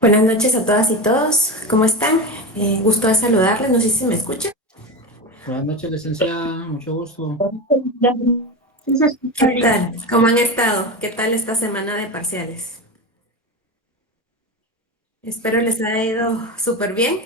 Buenas noches a todas y todos. ¿Cómo están? Gusto de saludarles. No sé si me escuchan. Buenas noches, licenciada, mucho gusto. ¿Qué tal? ¿Cómo han estado? ¿Qué tal esta semana de parciales? Espero les haya ido súper bien.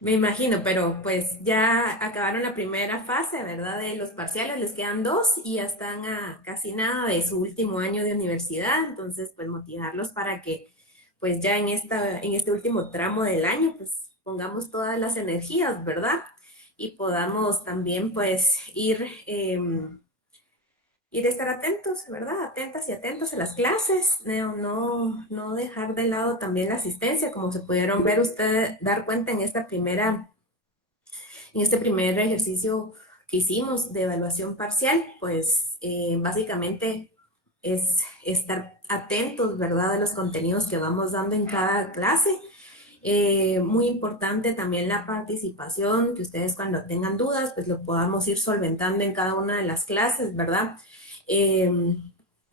Me imagino, pero pues ya acabaron la primera fase, ¿verdad? De los parciales, les quedan dos y ya están a casi nada de su último año de universidad. Entonces, pues motivarlos para que pues ya en este último tramo del año, pues pongamos todas las energías, ¿verdad? Y podamos también pues ir a estar atentos, ¿verdad? Atentas y atentos a las clases, no dejar de lado también la asistencia, como se pudieron ver ustedes, dar cuenta en este primer ejercicio que hicimos de evaluación parcial, pues básicamente es estar atentos, ¿verdad?, a los contenidos que vamos dando en cada clase. Muy importante también la participación, que ustedes cuando tengan dudas, pues lo podamos ir solventando en cada una de las clases, ¿verdad? Eh,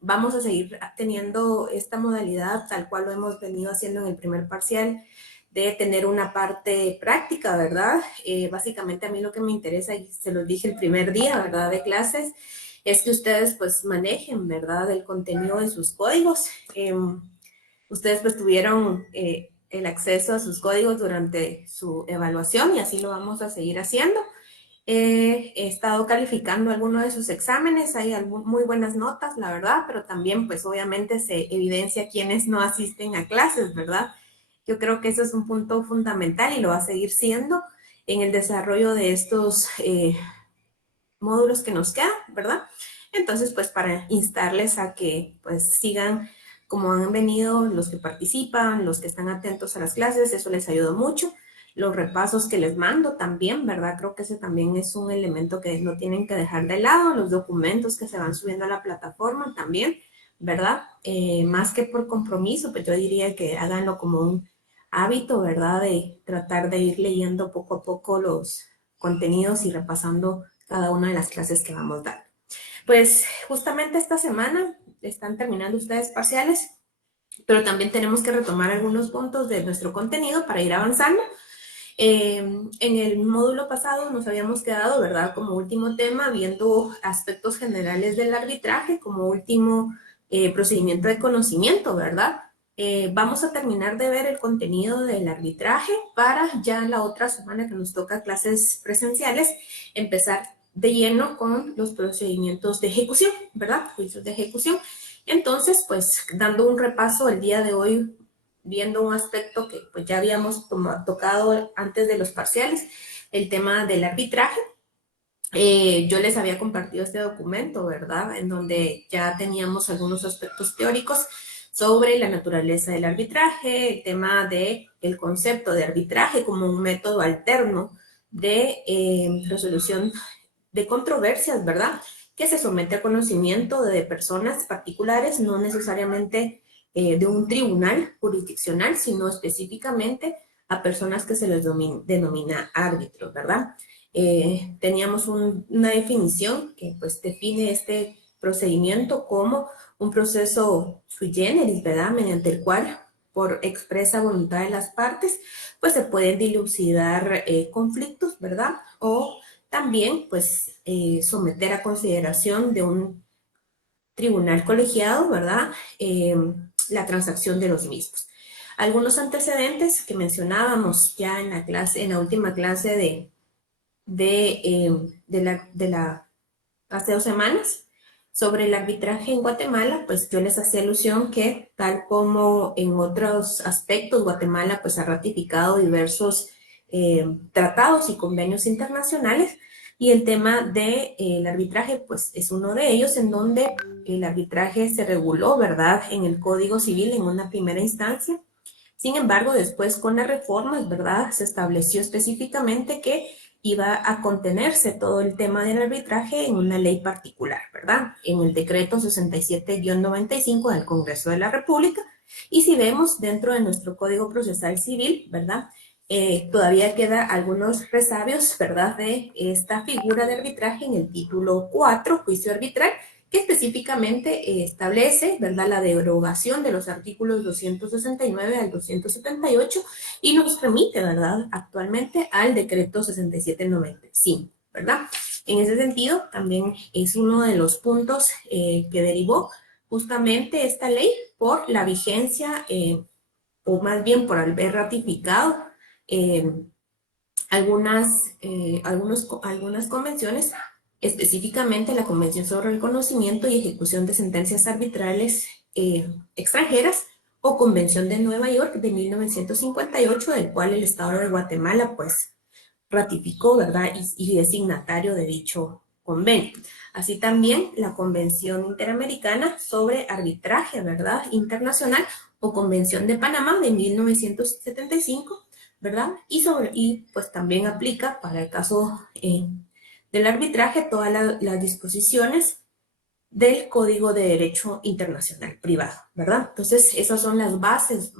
Vamos a seguir teniendo esta modalidad tal cual lo hemos venido haciendo en el primer parcial, de tener una parte práctica, ¿verdad? Básicamente a mí lo que me interesa, y se los dije el primer día, ¿verdad?, de clases, es que ustedes pues manejen, ¿verdad?, el contenido de sus códigos. Ustedes pues tuvieron el acceso a sus códigos durante su evaluación y así lo vamos a seguir haciendo. He estado calificando algunos de sus exámenes, hay muy buenas notas, la verdad, pero también pues obviamente se evidencia quienes no asisten a clases, ¿verdad? Yo creo que eso es un punto fundamental y lo va a seguir siendo en el desarrollo de estos módulos que nos quedan, ¿verdad? Entonces, pues para instarles a que pues sigan como han venido los que participan, los que están atentos a las clases, eso les ayuda mucho. Los repasos que les mando también, ¿verdad? Creo que ese también es un elemento que no tienen que dejar de lado, los documentos que se van subiendo a la plataforma también, ¿verdad? Más que por compromiso, pues yo diría que háganlo como un hábito, ¿verdad? De tratar de ir leyendo poco a poco los contenidos y repasando cada una de las clases que vamos a dar. Pues justamente esta semana están terminando ustedes parciales, pero también tenemos que retomar algunos puntos de nuestro contenido para ir avanzando. En el módulo pasado nos habíamos quedado, ¿verdad?, como último tema, viendo aspectos generales del arbitraje, como último procedimiento de conocimiento, ¿verdad? Vamos a terminar de ver el contenido del arbitraje para ya la otra semana que nos toca clases presenciales, empezar de lleno con los procedimientos de ejecución, ¿verdad? Juicios de ejecución. Entonces, pues dando un repaso el día de hoy, viendo un aspecto que pues ya habíamos tocado antes de los parciales, el tema del arbitraje. Yo les había compartido este documento, ¿verdad? En donde ya teníamos algunos aspectos teóricos sobre la naturaleza del arbitraje, el tema del concepto de arbitraje como un método alterno de resolución de controversias, ¿verdad? Que se somete a conocimiento de personas particulares, no necesariamente de un tribunal jurisdiccional, sino específicamente a personas que se les denomina árbitros, ¿verdad? Teníamos una definición que pues define este procedimiento como un proceso sui generis, ¿verdad? Mediante el cual, por expresa voluntad de las partes, pues se pueden dilucidar conflictos, ¿verdad? O también, pues, someter a consideración de un tribunal colegiado, ¿verdad? La transacción de los mismos. Algunos antecedentes que mencionábamos ya en la clase, en la última clase de la hace 2 semanas, sobre el arbitraje en Guatemala, pues yo les hacía alusión que tal como en otros aspectos, Guatemala pues ha ratificado diversos tratados y convenios internacionales, y el tema del arbitraje pues es uno de ellos, en donde el arbitraje se reguló, ¿verdad?, en el Código Civil en una primera instancia. Sin embargo, después con las reformas, ¿verdad?, se estableció específicamente que iba a contenerse todo el tema del arbitraje en una ley particular, ¿verdad? En el decreto 67-95 del Congreso de la República. Y si vemos dentro de nuestro Código Procesal Civil, ¿verdad?, todavía queda algunos resabios, ¿verdad?, de esta figura de arbitraje en el título 4, juicio arbitral, que específicamente establece, ¿verdad?, la derogación de los artículos 269 al 278 y nos remite, ¿verdad?, actualmente al decreto 6795, ¿verdad? En ese sentido, también es uno de los puntos que derivó justamente esta ley por la vigencia, o más bien por haber ratificado eh, algunas convenciones, específicamente la Convención sobre el Conocimiento y Ejecución de Sentencias Arbitrales extranjeras, o Convención de Nueva York de 1958, del cual el Estado de Guatemala pues ratificó, ¿verdad? Y es signatario de dicho convenio. Así también la Convención Interamericana sobre Arbitraje, ¿verdad?, Internacional, o Convención de Panamá de 1975, ¿verdad? Y pues también aplica para el caso del arbitraje todas las disposiciones del Código de Derecho Internacional Privado, ¿verdad? Entonces, esas son las bases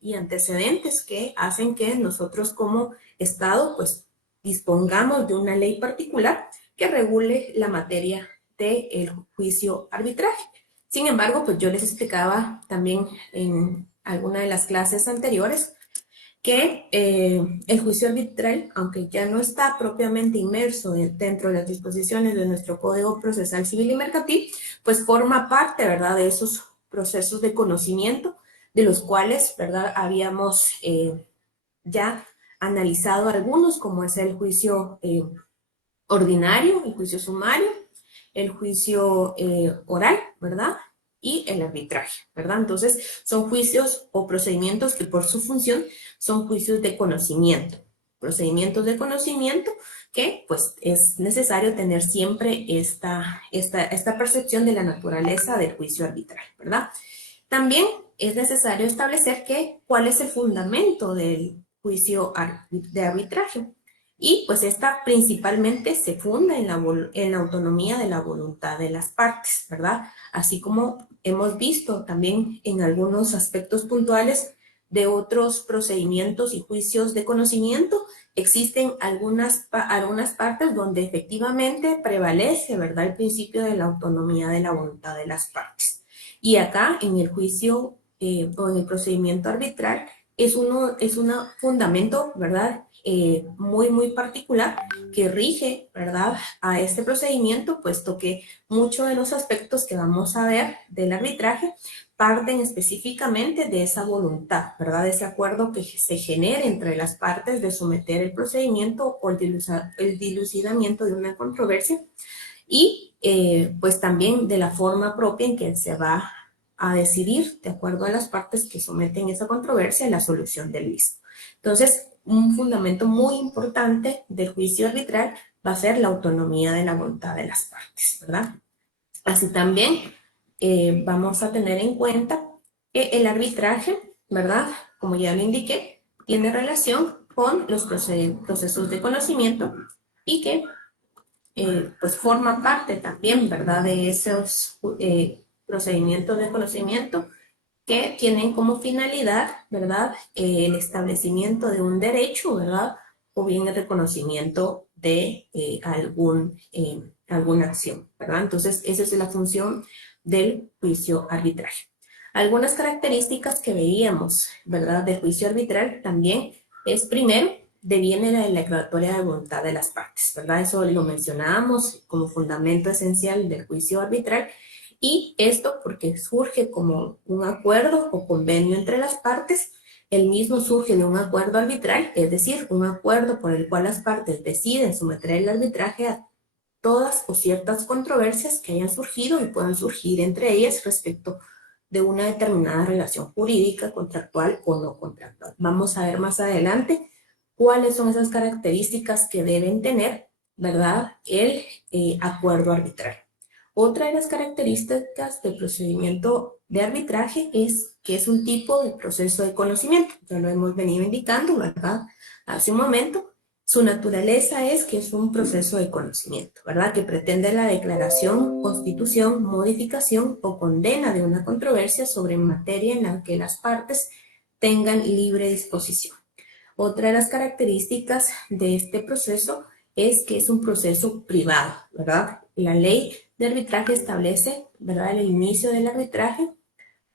y antecedentes que hacen que nosotros como Estado, pues, dispongamos de una ley particular que regule la materia del juicio arbitraje. Sin embargo, pues yo les explicaba también en alguna de las clases anteriores que el juicio arbitral, aunque ya no está propiamente inmerso dentro de las disposiciones de nuestro Código Procesal Civil y Mercantil, pues forma parte, ¿verdad?, de esos procesos de conocimiento de los cuales, ¿verdad?, habíamos ya analizado algunos, como es el juicio ordinario, el juicio sumario, el juicio oral, ¿verdad?, y el arbitraje, ¿verdad? Entonces, son juicios o procedimientos que por su función son juicios de conocimiento, procedimientos de conocimiento que pues es necesario tener siempre esta percepción de la naturaleza del juicio arbitral, ¿verdad? También es necesario establecer cuál es el fundamento del juicio de arbitraje. Y pues esta principalmente se funda en la autonomía de la voluntad de las partes, ¿verdad? Así como hemos visto también en algunos aspectos puntuales de otros procedimientos y juicios de conocimiento, existen algunas partes donde efectivamente prevalece, ¿verdad?, el principio de la autonomía de la voluntad de las partes. Y acá en el juicio o en el procedimiento arbitral es un fundamento, ¿verdad?, muy particular que rige, ¿verdad?, a este procedimiento, puesto que muchos de los aspectos que vamos a ver del arbitraje parten específicamente de esa voluntad, ¿verdad?, de ese acuerdo que se genere entre las partes de someter el procedimiento o el dilucidamiento de una controversia, y pues también de la forma propia en que se va a decidir, de acuerdo a las partes que someten esa controversia, la solución del mismo. Entonces, un fundamento muy importante del juicio arbitral va a ser la autonomía de la voluntad de las partes, ¿verdad? Así también vamos a tener en cuenta que el arbitraje, ¿verdad?, como ya lo indiqué, tiene relación con los procesos de conocimiento y que pues forma parte también, ¿verdad?, de esos procedimientos de conocimiento que tienen como finalidad, ¿verdad?, el establecimiento de un derecho, ¿verdad?, o bien el reconocimiento de alguna acción, ¿verdad? Entonces, esa es la función del juicio arbitral. Algunas características que veíamos, ¿verdad?, del juicio arbitral también es, primero, deviene la declaratoria de voluntad de las partes, ¿verdad? Eso lo mencionábamos como fundamento esencial del juicio arbitral, y esto porque surge como un acuerdo o convenio entre las partes. El mismo surge de un acuerdo arbitral, es decir, un acuerdo por el cual las partes deciden someter el arbitraje a todas o ciertas controversias que hayan surgido y puedan surgir entre ellas respecto de una determinada relación jurídica, contractual o no contractual. Vamos a ver más adelante cuáles son esas características que deben tener, ¿verdad?, el acuerdo arbitral. Otra de las características del procedimiento de arbitraje es que es un tipo de proceso de conocimiento. Ya lo hemos venido indicando, ¿verdad?, hace un momento. Su naturaleza es que es un proceso de conocimiento, ¿verdad?, que pretende la declaración, constitución, modificación o condena de una controversia sobre materia en la que las partes tengan libre disposición. Otra de las características de este proceso es que es un proceso privado, ¿verdad? La ley de arbitraje establece, ¿verdad?, el inicio del arbitraje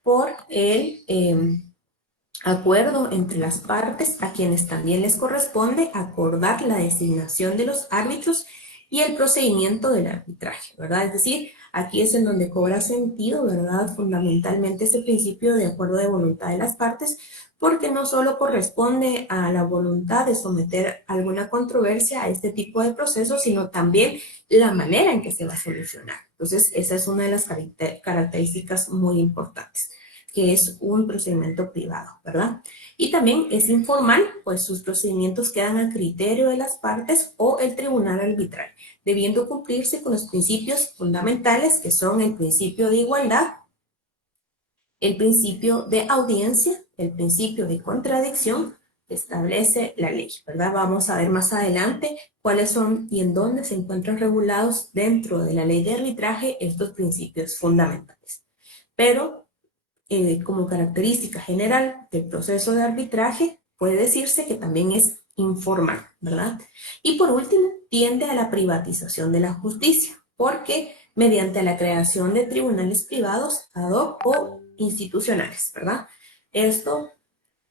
por el acuerdo entre las partes, a quienes también les corresponde acordar la designación de los árbitros y el procedimiento del arbitraje, ¿verdad? Es decir, aquí es en donde cobra sentido, ¿verdad?, fundamentalmente ese principio de acuerdo de voluntad de las partes, porque no solo corresponde a la voluntad de someter alguna controversia a este tipo de procesos, sino también la manera en que se va a solucionar. Entonces, esa es una de las características muy importantes, que es un procedimiento privado, ¿verdad? Y también es informal, pues sus procedimientos quedan a criterio de las partes o el tribunal arbitral, debiendo cumplirse con los principios fundamentales que son el principio de igualdad, el principio de audiencia, el principio de contradicción que establece la ley, ¿verdad? Vamos a ver más adelante cuáles son y en dónde se encuentran regulados dentro de la ley de arbitraje estos principios fundamentales. Pero como característica general del proceso de arbitraje, puede decirse que también es informal, ¿verdad? Y por último, tiende a la privatización de la justicia, porque mediante la creación de tribunales privados ad hoc o institucionales, ¿verdad? Esto,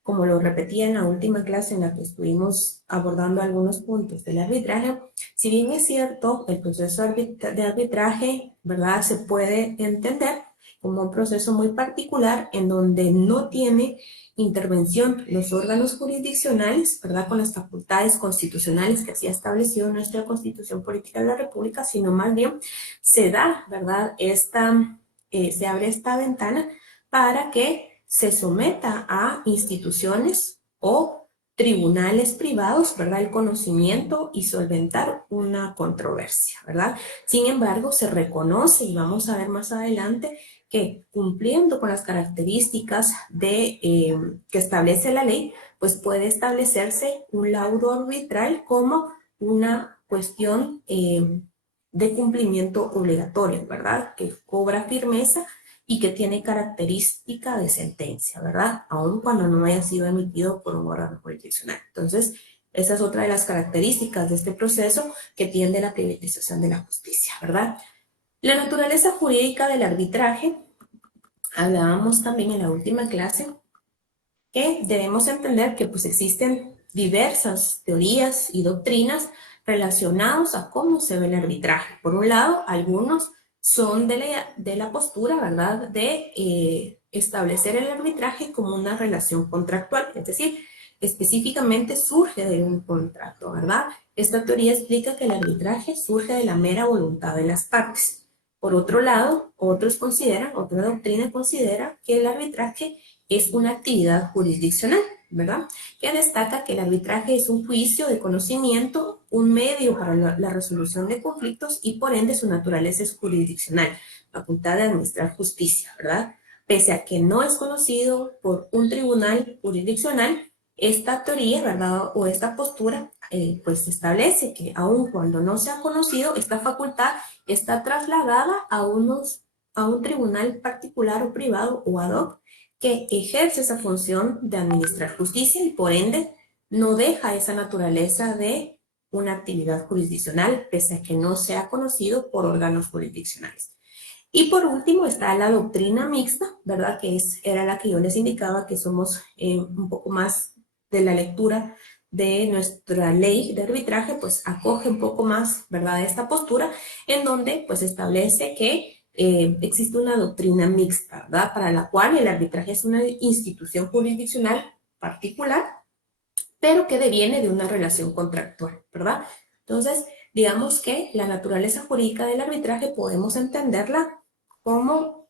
como lo repetía en la última clase en la que estuvimos abordando algunos puntos del arbitraje, si bien es cierto, el proceso de arbitraje, ¿verdad?, se puede entender como un proceso muy particular en donde no tiene intervención los órganos jurisdiccionales, ¿verdad?, con las facultades constitucionales que así ha establecido nuestra Constitución Política de la República, sino más bien se da, ¿verdad?, se abre esta ventana para que se someta a instituciones o tribunales privados, ¿verdad?, el conocimiento y solventar una controversia, ¿verdad? Sin embargo, se reconoce, y vamos a ver más adelante, que cumpliendo con las características que establece la ley, pues puede establecerse un laudo arbitral como una cuestión de cumplimiento obligatorio, ¿verdad?, que cobra firmeza y que tiene característica de sentencia, ¿verdad?, aun cuando no haya sido emitido por un órgano jurisdiccional. Entonces, esa es otra de las características de este proceso que tiende a la privatización de la justicia, ¿verdad? La naturaleza jurídica del arbitraje, hablábamos también en la última clase, que debemos entender que pues existen diversas teorías y doctrinas relacionados a cómo se ve el arbitraje. Por un lado, algunos son de la postura, ¿verdad?, de establecer el arbitraje como una relación contractual, es decir, específicamente surge de un contrato, ¿verdad? Esta teoría explica que el arbitraje surge de la mera voluntad de las partes. Por otro lado, otra doctrina considera que el arbitraje es una actividad jurisdiccional, ¿verdad?, que destaca que el arbitraje es un juicio de conocimiento, un medio para la resolución de conflictos y por ende su naturaleza es jurisdiccional, facultad de administrar justicia, ¿verdad? Pese a que no es conocido por un tribunal jurisdiccional, esta teoría, ¿verdad?, o esta postura, pues establece que aun cuando no se ha conocido, esta facultad está trasladada a un tribunal particular o privado o ad hoc que ejerce esa función de administrar justicia y por ende no deja esa naturaleza de una actividad jurisdiccional, pese a que no sea conocido por órganos jurisdiccionales. Y por último está la doctrina mixta, ¿verdad?, que era la que yo les indicaba, que somos un poco más de la lectura de nuestra ley de arbitraje, pues acoge un poco más, ¿verdad?, esta postura, en donde pues establece que existe una doctrina mixta, ¿verdad?, para la cual el arbitraje es una institución jurisdiccional particular, pero que deviene de una relación contractual, ¿verdad? Entonces, digamos que la naturaleza jurídica del arbitraje podemos entenderla como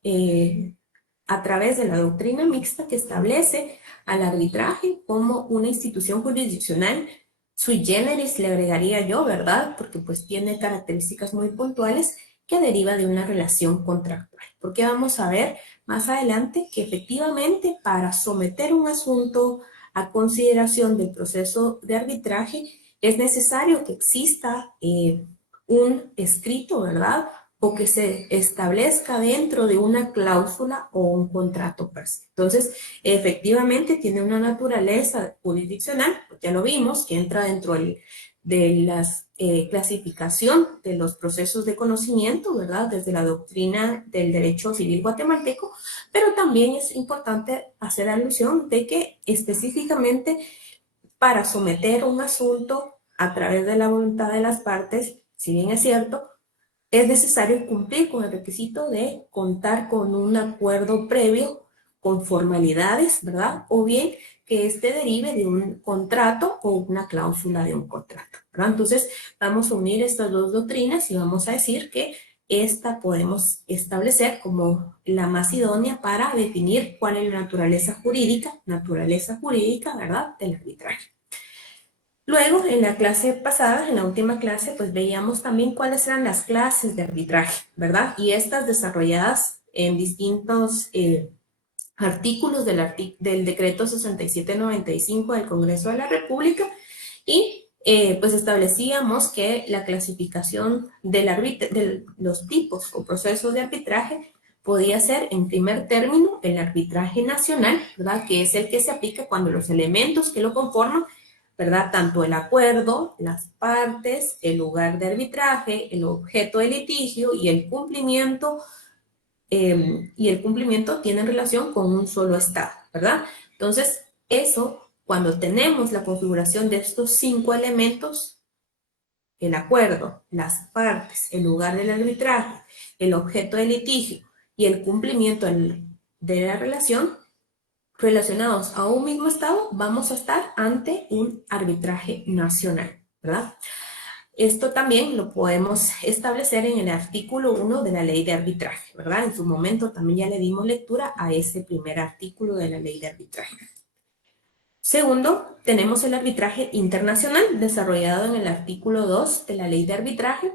a través de la doctrina mixta que establece al arbitraje como una institución jurisdiccional sui generis, le agregaría yo, ¿verdad?, porque pues tiene características muy puntuales que deriva de una relación contractual. Porque vamos a ver más adelante que efectivamente para someter un asunto a consideración del proceso de arbitraje es necesario que exista un escrito, ¿verdad?, o que se establezca dentro de una cláusula o un contrato per se. Entonces, efectivamente tiene una naturaleza jurisdiccional, pues ya lo vimos, que entra dentro de la clasificación de los procesos de conocimiento, ¿verdad? Desde la doctrina del derecho civil guatemalteco, pero también es importante hacer alusión de que específicamente para someter un asunto a través de la voluntad de las partes, si bien es cierto, es necesario cumplir con el requisito de contar con un acuerdo previo con formalidades, ¿verdad? O bien que este derive de un contrato o una cláusula de un contrato, ¿verdad? Entonces, vamos a unir estas dos doctrinas y vamos a decir que esta podemos establecer como la más idónea para definir cuál es la naturaleza jurídica, ¿verdad?, del arbitraje. Luego, en la clase pasada, en la última clase, pues veíamos también cuáles eran las clases de arbitraje, ¿verdad? Y estas desarrolladas en distintos artículos del decreto 6795 del Congreso de la República y pues establecíamos que la clasificación de los tipos o procesos de arbitraje podía ser, en primer término, el arbitraje nacional, ¿verdad? Que es el que se aplica cuando los elementos que lo conforman, ¿verdad? Tanto el acuerdo, las partes, el lugar de arbitraje, el objeto de litigio y el cumplimiento tienen relación con un solo estado, ¿verdad? Entonces, eso, cuando tenemos la configuración de estos 5 elementos, el acuerdo, las partes, el lugar del arbitraje, el objeto de litigio y el cumplimiento de la relación, relacionados a un mismo estado, vamos a estar ante un arbitraje nacional, ¿verdad? Esto también lo podemos establecer en el artículo 1 de la ley de arbitraje, ¿verdad? En su momento también ya le dimos lectura a ese primer artículo de la ley de arbitraje. Segundo, tenemos el arbitraje internacional desarrollado en el artículo 2 de la ley de arbitraje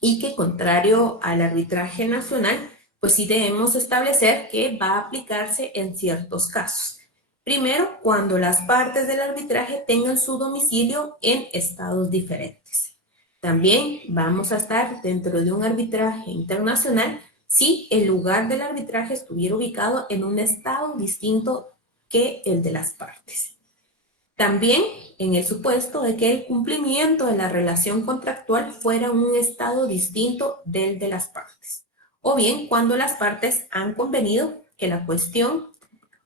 y que, contrario al arbitraje nacional, pues sí debemos establecer que va a aplicarse en ciertos casos. Primero, cuando las partes del arbitraje tengan su domicilio en estados diferentes. También vamos a estar dentro de un arbitraje internacional si el lugar del arbitraje estuviera ubicado en un estado distinto que el de las partes. También en el supuesto de que el cumplimiento de la relación contractual fuera un estado distinto del de las partes. O bien cuando las partes han convenido que la cuestión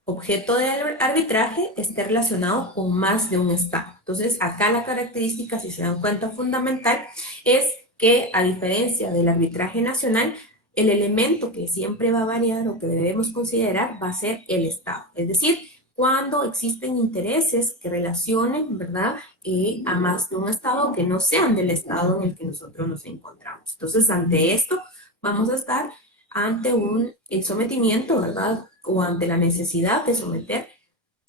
objeto de arbitraje esté relacionado con más de un estado. Entonces, acá la característica, si se dan cuenta, fundamental es que, a diferencia del arbitraje nacional, el elemento que siempre va a variar o que debemos considerar va a ser el estado. Es decir, cuando existen intereses que relacionen, ¿verdad?, a más de un estado que no sean del estado en el que nosotros nos encontramos. Entonces, ante esto, vamos a estar ante el sometimiento, ¿verdad?, o ante la necesidad de someter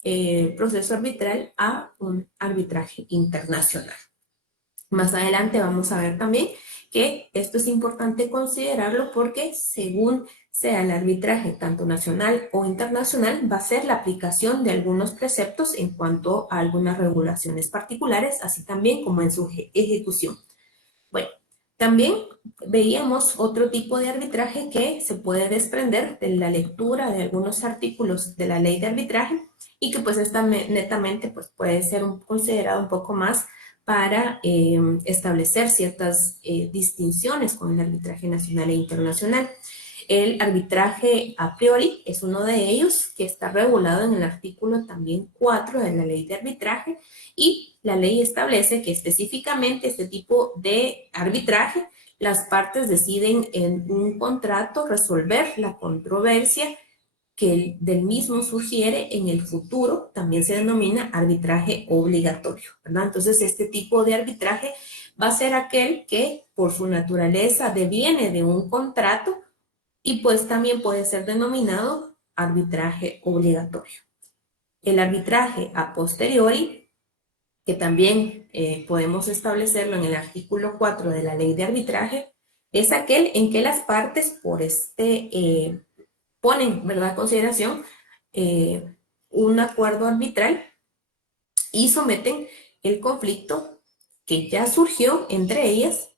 el proceso arbitral a un arbitraje internacional. Más adelante vamos a ver también que esto es importante considerarlo porque según sea el arbitraje tanto nacional o internacional, va a ser la aplicación de algunos preceptos en cuanto a algunas regulaciones particulares, así también como en su ejecución. Bueno, también veíamos otro tipo de arbitraje que se puede desprender de la lectura de algunos artículos de la ley de arbitraje y que pues esta netamente pues puede ser considerado un poco más para establecer ciertas distinciones con el arbitraje nacional e internacional. El arbitraje a priori es uno de ellos que está regulado en el artículo también 4 de la ley de arbitraje y la ley establece que específicamente este tipo de arbitraje las partes deciden en un contrato resolver la controversia que del mismo sugiere en el futuro, también se denomina arbitraje obligatorio, ¿verdad? Entonces, este tipo de arbitraje va a ser aquel que por su naturaleza deviene de un contrato y pues también puede ser denominado arbitraje obligatorio. El arbitraje a posteriori, que también podemos establecerlo en el artículo 4 de la ley de arbitraje, es aquel en que las partes por ponen, ¿verdad?, a consideración un acuerdo arbitral y someten el conflicto que ya surgió entre ellas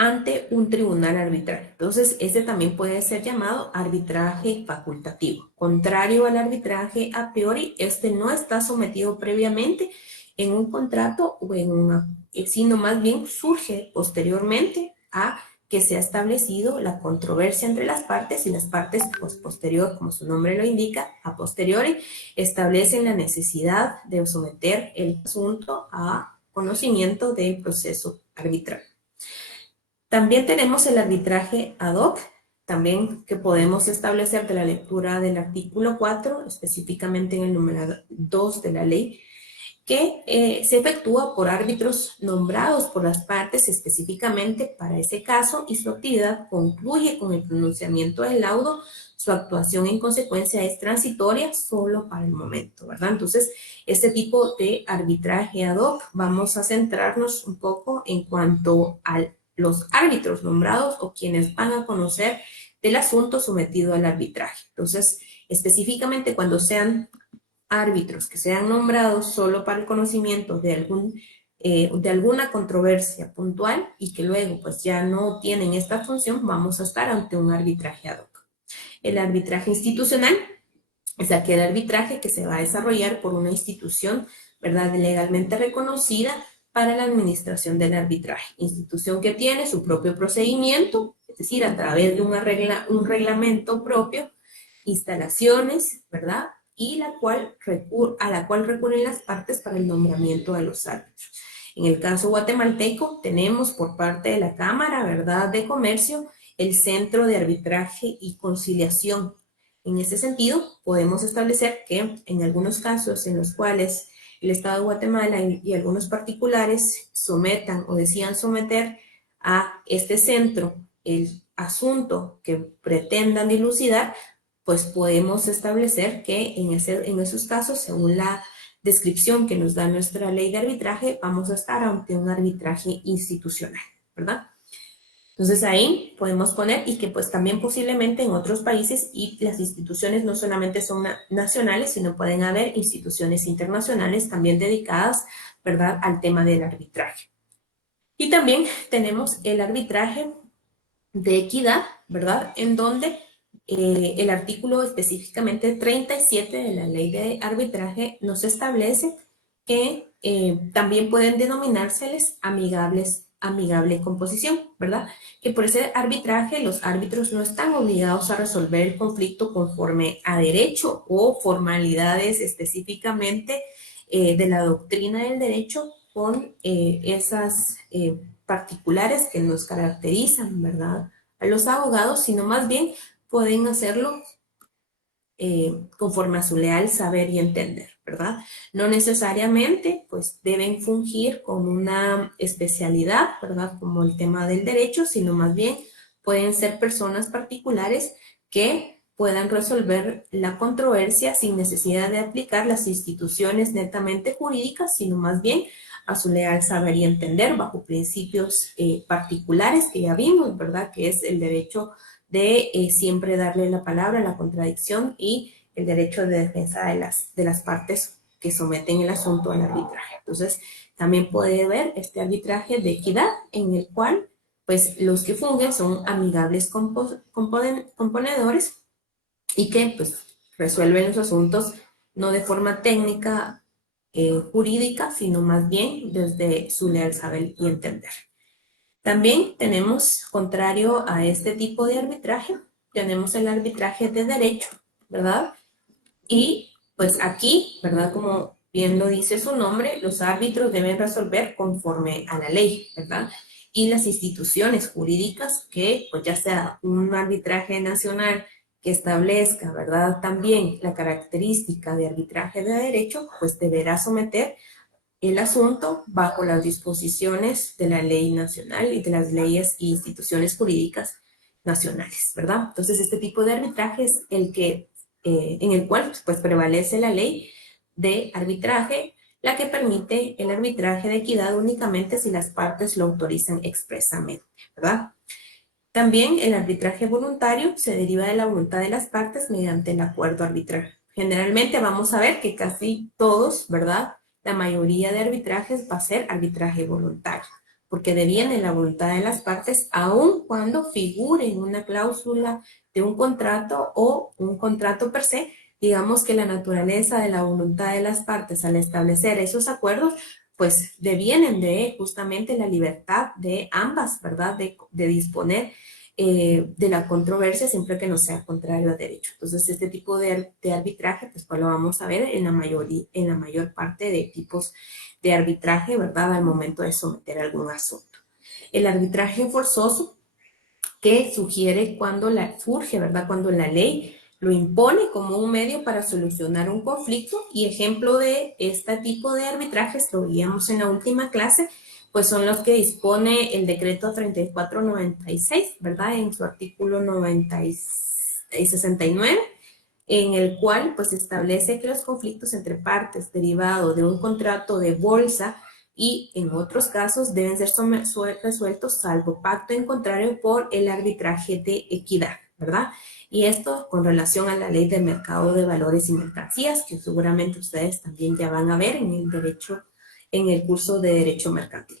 ante un tribunal arbitral. Entonces, este también puede ser llamado arbitraje facultativo. Contrario al arbitraje a priori, este no está sometido previamente en un contrato o en una, sino más bien surge posteriormente a que se ha establecido la controversia entre las partes y las partes pues, posterior, como su nombre lo indica, a posteriori, establecen la necesidad de someter el asunto a conocimiento del proceso arbitral. También tenemos el arbitraje ad hoc, también que podemos establecer de la lectura del artículo 4, específicamente en el numeral 2 de la ley, que se efectúa por árbitros nombrados por las partes específicamente para ese caso y su actividad concluye con el pronunciamiento del laudo. Su actuación en consecuencia es transitoria solo para el momento, ¿verdad? Entonces, este tipo de arbitraje ad hoc, vamos a centrarnos un poco en cuanto a los árbitros nombrados o quienes van a conocer del asunto sometido al arbitraje. Entonces, específicamente cuando sean árbitros que sean nombrados solo para el conocimiento de alguna controversia puntual y que luego pues ya no tienen esta función, vamos a estar ante un arbitraje ad hoc. El arbitraje institucional es aquel arbitraje que se va a desarrollar por una institución, ¿verdad?, legalmente reconocida para la administración del arbitraje. Institución que tiene su propio procedimiento, es decir, a través de un reglamento propio, instalaciones, ¿verdad?, y a la cual recurren las partes para el nombramiento de los árbitros. En el caso guatemalteco, tenemos por parte de la Cámara, ¿verdad?, de Comercio, el Centro de Arbitraje y Conciliación. En ese sentido, podemos establecer que en algunos casos en los cuales el Estado de Guatemala y algunos particulares sometan o decidan someter a este centro el asunto que pretendan dilucidar, pues podemos establecer que en esos casos, según la descripción que nos da nuestra ley de arbitraje, vamos a estar ante un arbitraje institucional, ¿verdad? Entonces ahí podemos poner y que pues también posiblemente en otros países y las instituciones no solamente son nacionales, sino pueden haber instituciones internacionales también dedicadas, ¿verdad?, al tema del arbitraje. Y también tenemos el arbitraje de equidad, ¿verdad?, en donde el artículo específicamente 37 de la ley de arbitraje nos establece que también pueden denominárseles amigable composición, ¿verdad? Que por ese arbitraje los árbitros no están obligados a resolver el conflicto conforme a derecho o formalidades específicamente de la doctrina del derecho con esas particulares que nos caracterizan, ¿verdad?, a los abogados, sino más bien pueden hacerlo conforme a su leal saber y entender, ¿verdad? No necesariamente, pues, deben fungir con una especialidad, ¿verdad?, como el tema del derecho, sino más bien pueden ser personas particulares que puedan resolver la controversia sin necesidad de aplicar las instituciones netamente jurídicas, sino más bien a su leal saber y entender bajo principios particulares que ya vimos, ¿verdad?, que es el derecho de siempre darle la palabra a la contradicción y el derecho de defensa de las partes que someten el asunto al arbitraje. Entonces, también puede haber este arbitraje de equidad en el cual, pues, los que fungen son amigables componedores y que, pues, resuelven los asuntos no de forma técnica, jurídica, sino más bien desde su leal saber y entender. También tenemos, contrario a este tipo de arbitraje, tenemos el arbitraje de derecho, ¿verdad? Y pues aquí, ¿verdad?, como bien lo dice su nombre, los árbitros deben resolver conforme a la ley, ¿verdad? Y las instituciones jurídicas que, pues ya sea un arbitraje nacional que establezca, ¿verdad?, también la característica de arbitraje de derecho, pues deberá someter el asunto bajo las disposiciones de la ley nacional y de las leyes e instituciones jurídicas nacionales, ¿verdad? Entonces, este tipo de arbitraje es el que, en el cual pues prevalece la ley de arbitraje, la que permite el arbitraje de equidad únicamente si las partes lo autorizan expresamente, ¿verdad? También el arbitraje voluntario se deriva de la voluntad de las partes mediante el acuerdo arbitral. Generalmente vamos a ver que casi todos, ¿verdad?, la mayoría de arbitrajes va a ser arbitraje voluntario. porque deviene la voluntad de las partes, aun cuando figure en una cláusula de un contrato o un contrato per se. Digamos que la naturaleza de la voluntad de las partes al establecer esos acuerdos, pues devienen de justamente la libertad de ambas, ¿verdad? De disponer de la controversia siempre que no sea contrario a derecho. Entonces, este tipo de arbitraje, pues lo vamos a ver en la mayor parte de tipos de arbitraje, ¿verdad? Al momento de someter algún asunto. El arbitraje forzoso, que sugiere surge, ¿verdad? Cuando la ley lo impone como un medio para solucionar un conflicto, y ejemplo de este tipo de arbitrajes, lo veíamos en la última clase, pues son los que dispone el decreto 3496, ¿verdad? En su artículo 69, en el cual pues establece que los conflictos entre partes derivados de un contrato de bolsa y en otros casos deben ser resueltos salvo pacto en contrario por el arbitraje de equidad, ¿verdad? Y esto con relación a la ley del mercado de valores y mercancías, que seguramente ustedes también ya van a ver en el derecho, en el curso de Derecho Mercantil.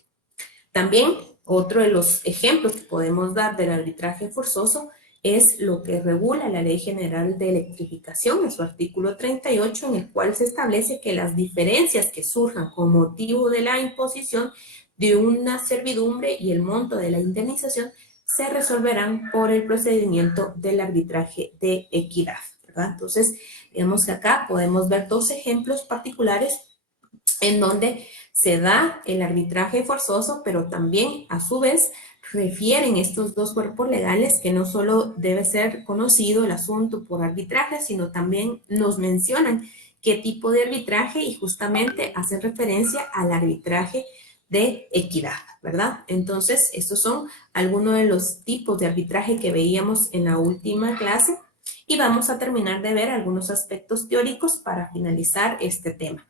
También otro de los ejemplos que podemos dar del arbitraje forzoso es lo que regula la Ley General de Electrificación en su artículo 38, en el cual se establece que las diferencias que surjan con motivo de la imposición de una servidumbre y el monto de la indemnización se resolverán por el procedimiento del arbitraje de equidad, ¿verdad? Entonces, digamos que acá podemos ver dos ejemplos particulares en donde se da el arbitraje forzoso, pero también a su vez refieren estos dos cuerpos legales que no solo debe ser conocido el asunto por arbitraje, sino también nos mencionan qué tipo de arbitraje y justamente hacen referencia al arbitraje de equidad, ¿verdad? Entonces, estos son algunos de los tipos de arbitraje que veíamos en la última clase y vamos a terminar de ver algunos aspectos teóricos para finalizar este tema.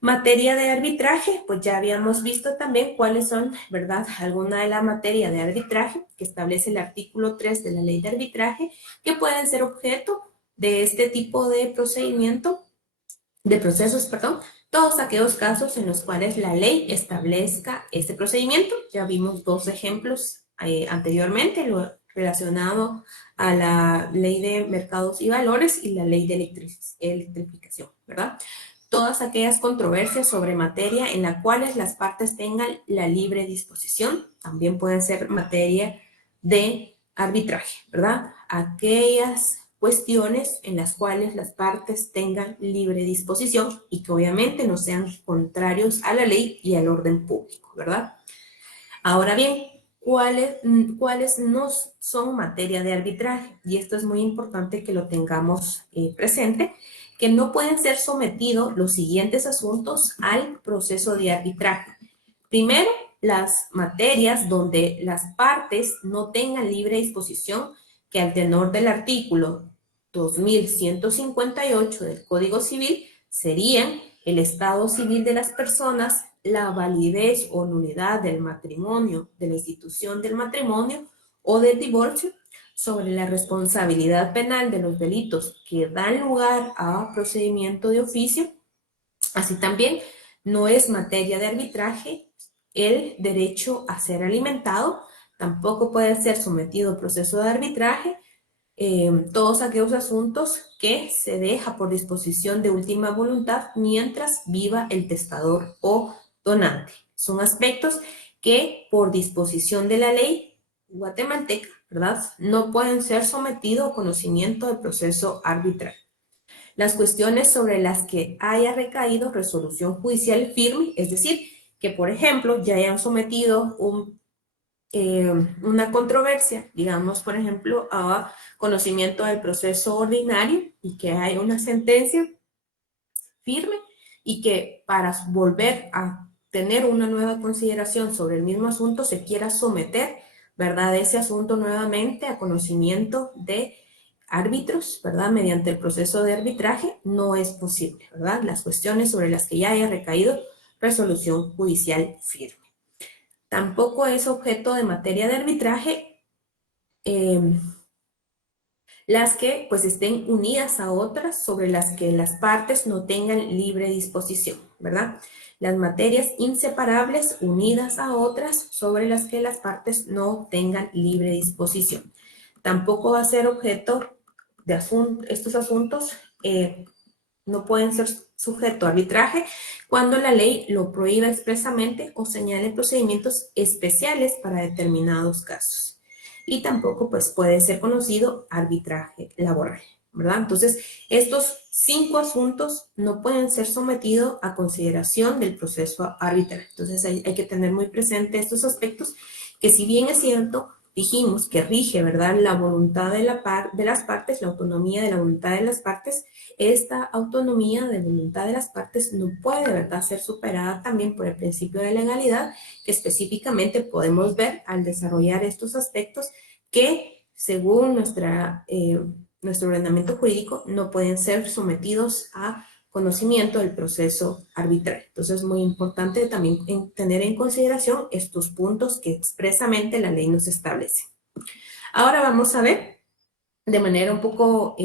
Materia de arbitraje, pues ya habíamos visto también cuáles son, ¿verdad? Alguna de la materia de arbitraje que establece el artículo 3 de la ley de arbitraje, que pueden ser objeto de este tipo de procesos, todos aquellos casos en los cuales la ley establezca este procedimiento. Ya vimos dos ejemplos anteriormente, lo relacionado a la ley de mercados y valores y la ley de electrificación, ¿verdad? Todas aquellas controversias sobre materia en las cuales las partes tengan la libre disposición, también pueden ser materia de arbitraje, ¿verdad? Aquellas cuestiones en las cuales las partes tengan libre disposición y que obviamente no sean contrarios a la ley y al orden público, ¿verdad? Ahora bien, ¿cuáles no son materia de arbitraje? Y esto es muy importante que lo tengamos presente, que no pueden ser sometidos los siguientes asuntos al proceso de arbitraje. Primero, las materias donde las partes no tengan libre disposición, que al tenor del artículo 2158 del Código Civil serían el estado civil de las personas, la validez o nulidad del matrimonio, de la institución del matrimonio o del divorcio, sobre la responsabilidad penal de los delitos que dan lugar a procedimiento de oficio. Así también no es materia de arbitraje el derecho a ser alimentado, tampoco puede ser sometido a proceso de arbitraje todos aquellos asuntos que se deja por disposición de última voluntad mientras viva el testador o donante. Son aspectos que por disposición de la ley guatemalteca, ¿verdad?, no pueden ser sometidos a conocimiento del proceso arbitral. Las cuestiones sobre las que haya recaído resolución judicial firme, es decir, que por ejemplo ya hayan sometido una controversia, digamos por ejemplo a conocimiento del proceso ordinario y que haya una sentencia firme y que para volver a tener una nueva consideración sobre el mismo asunto se quiera someter, ¿verdad?, ese asunto nuevamente a conocimiento de árbitros, ¿verdad?, mediante el proceso de arbitraje, no es posible, ¿verdad? Las cuestiones sobre las que ya haya recaído resolución judicial firme. Tampoco es objeto de materia de arbitraje las que pues estén unidas a otras sobre las que las partes no tengan libre disposición, ¿verdad? Las materias inseparables unidas a otras sobre las que las partes no tengan libre disposición. Tampoco va a ser objeto de estos asuntos, no pueden ser sujeto a arbitraje cuando la ley lo prohíba expresamente o señale procedimientos especiales para determinados casos. Y tampoco pues puede ser conocido arbitraje laboral, ¿verdad? Entonces, estos 5 asuntos no pueden ser sometidos a consideración del proceso arbitral. Entonces, hay que tener muy presente estos aspectos que, si bien es cierto, dijimos que rige, ¿verdad?, la voluntad de las partes, la autonomía de la voluntad de las partes, esta autonomía de voluntad de las partes no puede, ¿verdad?, ser superada también por el principio de legalidad, que específicamente podemos ver al desarrollar estos aspectos que, según nuestro ordenamiento jurídico, no pueden ser sometidos a conocimiento del proceso arbitral. Entonces, es muy importante también tener en consideración estos puntos que expresamente la ley nos establece. Ahora vamos a ver de manera un poco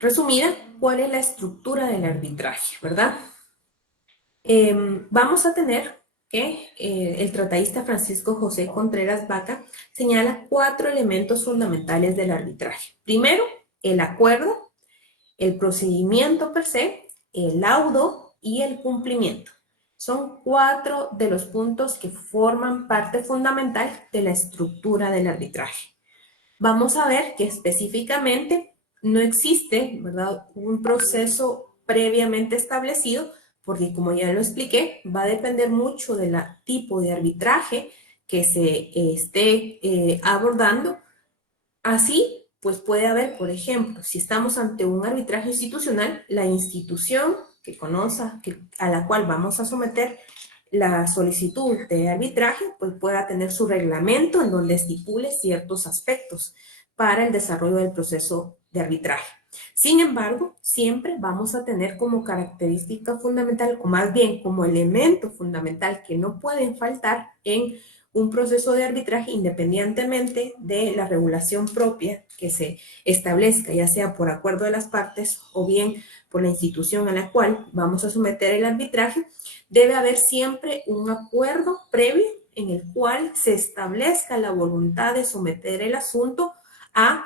resumida cuál es la estructura del arbitraje, ¿verdad? Vamos a tener que el tratadista Francisco José Contreras Vaca señala 4 elementos fundamentales del arbitraje. Primero, el acuerdo, el procedimiento per se, el laudo y el cumplimiento. Son 4 de los puntos que forman parte fundamental de la estructura del arbitraje. Vamos a ver que específicamente no existe, ¿verdad?, un proceso previamente establecido, porque como ya lo expliqué, va a depender mucho del tipo de arbitraje que se esté abordando. Así, pues puede haber, por ejemplo, si estamos ante un arbitraje institucional, la institución a la cual vamos a someter la solicitud de arbitraje, pues pueda tener su reglamento en donde estipule ciertos aspectos para el desarrollo del proceso de arbitraje. Sin embargo, siempre vamos a tener como característica fundamental, o más bien como elemento fundamental que no pueden faltar en un proceso de arbitraje, independientemente de la regulación propia que se establezca, ya sea por acuerdo de las partes o bien por la institución a la cual vamos a someter el arbitraje, debe haber siempre un acuerdo previo en el cual se establezca la voluntad de someter el asunto a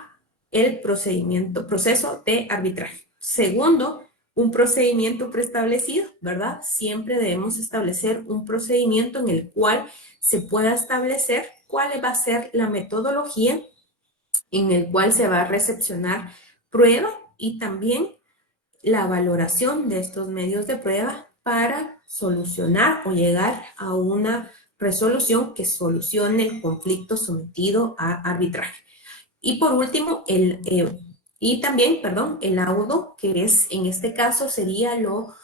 el proceso de arbitraje. Segundo, un procedimiento preestablecido, ¿verdad? Siempre debemos establecer un procedimiento en el cual se pueda establecer cuál va a ser la metodología en el cual se va a recepcionar prueba y también la valoración de estos medios de prueba para solucionar o llegar a una resolución que solucione el conflicto sometido a arbitraje. Y por último, el laudo, que es, en este caso, sería lo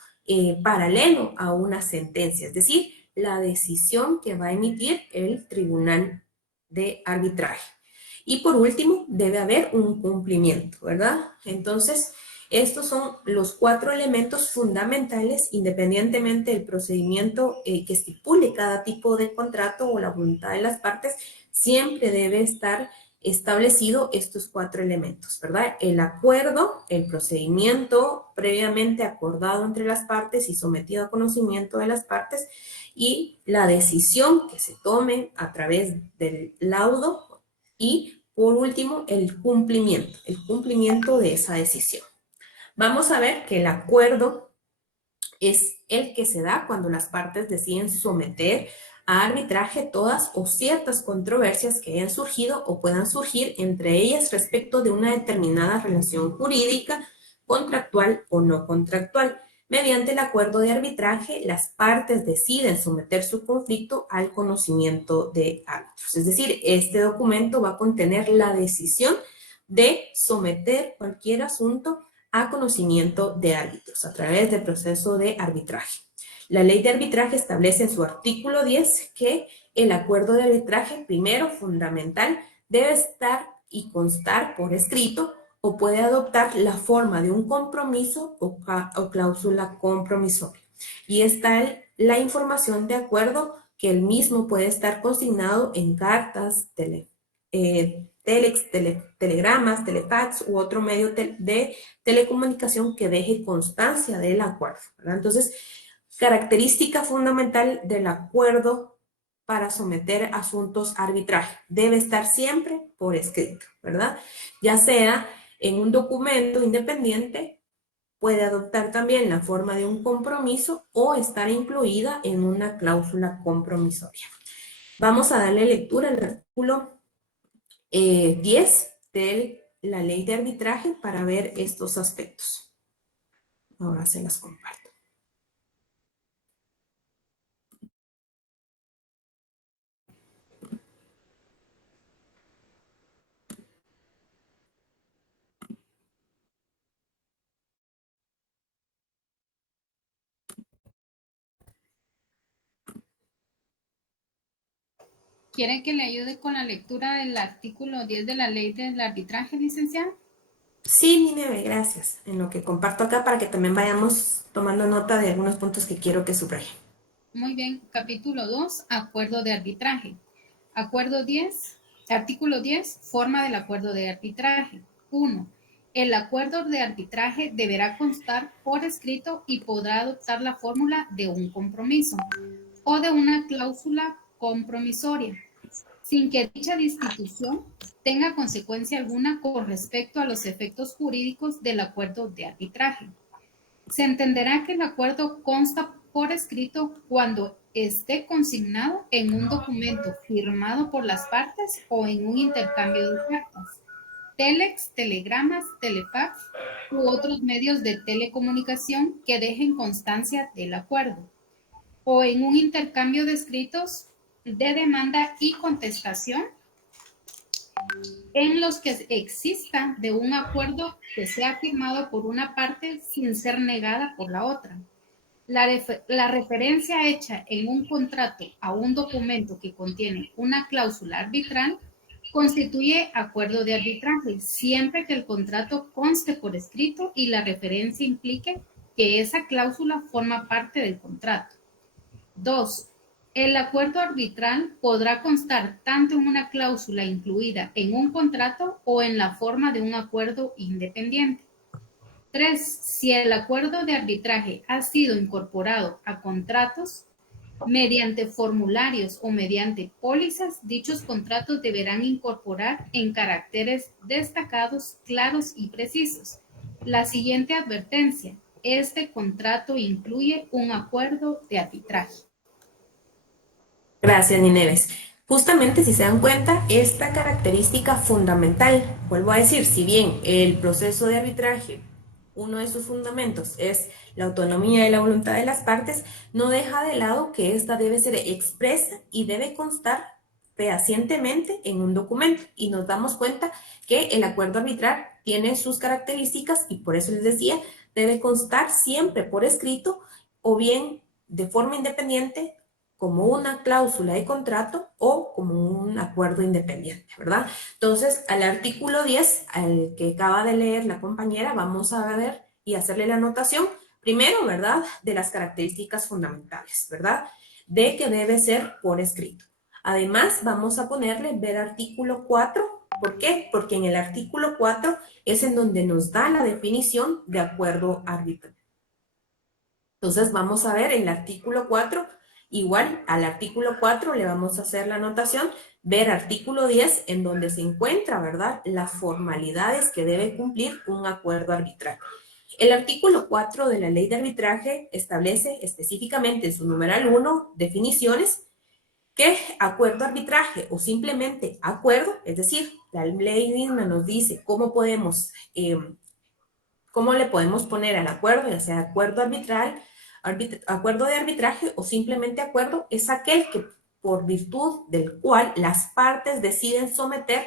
paralelo a una sentencia, es decir, la decisión que va a emitir el tribunal de arbitraje. Y por último, debe haber un cumplimiento, ¿verdad? Entonces, estos son los 4 elementos fundamentales, independientemente del procedimiento que estipule cada tipo de contrato o la voluntad de las partes, siempre debe estar establecido estos 4 elementos, ¿verdad? El acuerdo, el procedimiento previamente acordado entre las partes y sometido a conocimiento de las partes, y la decisión que se tome a través del laudo, y por último el cumplimiento de esa decisión. Vamos a ver que el acuerdo es el que se da cuando las partes deciden someter a arbitraje todas o ciertas controversias que hayan surgido o puedan surgir entre ellas respecto de una determinada relación jurídica, contractual o no contractual. Mediante el acuerdo de arbitraje, las partes deciden someter su conflicto al conocimiento de árbitros. Es decir, este documento va a contener la decisión de someter cualquier asunto a conocimiento de árbitros a través del proceso de arbitraje. La ley de arbitraje establece en su artículo 10 que el acuerdo de arbitraje, primero, fundamental, debe estar y constar por escrito o puede adoptar la forma de un compromiso o cláusula compromisoria. Y está la información de acuerdo, que el mismo puede estar consignado en cartas, telex, telegramas, telefax u otro medio de telecomunicación que deje constancia del acuerdo, ¿verdad? Entonces, característica fundamental del acuerdo para someter asuntos a arbitraje. Debe estar siempre por escrito, ¿verdad? Ya sea en un documento independiente, puede adoptar también la forma de un compromiso o estar incluida en una cláusula compromisoria. Vamos a darle lectura al artículo 10 de la ley de arbitraje para ver estos aspectos. Ahora se las comparto. ¿Quiere que le ayude con la lectura del artículo 10 de la ley del arbitraje, licenciada? Sí, Nineve, gracias. En lo que comparto acá para que también vayamos tomando nota de algunos puntos que quiero que subraye. Muy bien, capítulo 2, acuerdo de arbitraje. Acuerdo 10, artículo 10, forma del acuerdo de arbitraje. 1. El acuerdo de arbitraje deberá constar por escrito y podrá adoptar la fórmula de un compromiso o de una cláusula compromisoria, sin que dicha destitución tenga consecuencia alguna con respecto a los efectos jurídicos del acuerdo de arbitraje. Se entenderá que el acuerdo consta por escrito cuando esté consignado en un documento firmado por las partes o en un intercambio de cartas, telex, telegramas, telefax u otros medios de telecomunicación que dejen constancia del acuerdo, o en un intercambio de escritos de demanda y contestación en los que exista de un acuerdo que sea firmado por una parte sin ser negada por la otra. La referencia hecha en un contrato a un documento que contiene una cláusula arbitral constituye acuerdo de arbitraje, siempre que el contrato conste por escrito y la referencia implique que esa cláusula forma parte del contrato. 2. El acuerdo arbitral podrá constar tanto en una cláusula incluida en un contrato o en la forma de un acuerdo independiente. 3. Si el acuerdo de arbitraje ha sido incorporado a contratos mediante formularios o mediante pólizas, dichos contratos deberán incorporar en caracteres destacados, claros y precisos la siguiente advertencia: este contrato incluye un acuerdo de arbitraje. Gracias, Nineves. Justamente, si se dan cuenta, esta característica fundamental, vuelvo a decir, si bien el proceso de arbitraje, uno de sus fundamentos es la autonomía y la voluntad de las partes, no deja de lado que esta debe ser expresa y debe constar fehacientemente en un documento. Y nos damos cuenta que el acuerdo arbitral tiene sus características y por eso les decía, debe constar siempre por escrito o bien de forma independiente como una cláusula de contrato o como un acuerdo independiente, ¿verdad? Entonces, al artículo 10, al que acaba de leer la compañera, vamos a ver y hacerle la anotación, primero, ¿verdad?, de las características fundamentales, ¿verdad?, de que debe ser por escrito. Además, vamos a ponerle ver artículo 4. ¿Por qué? Porque en el artículo 4 es en donde nos da la definición de acuerdo arbitral. Entonces, vamos a ver el artículo 4. Igual al artículo 4 le vamos a hacer la anotación, ver artículo 10 en donde se encuentra, ¿verdad?, las formalidades que debe cumplir un acuerdo arbitral. El artículo 4 de la ley de arbitraje establece específicamente en su numeral 1 definiciones que acuerdo arbitraje o simplemente acuerdo, es decir, la ley misma nos dice cómo podemos, cómo le podemos poner al acuerdo, ya sea acuerdo arbitral, acuerdo de arbitraje o simplemente acuerdo, es aquel que por virtud del cual las partes deciden someter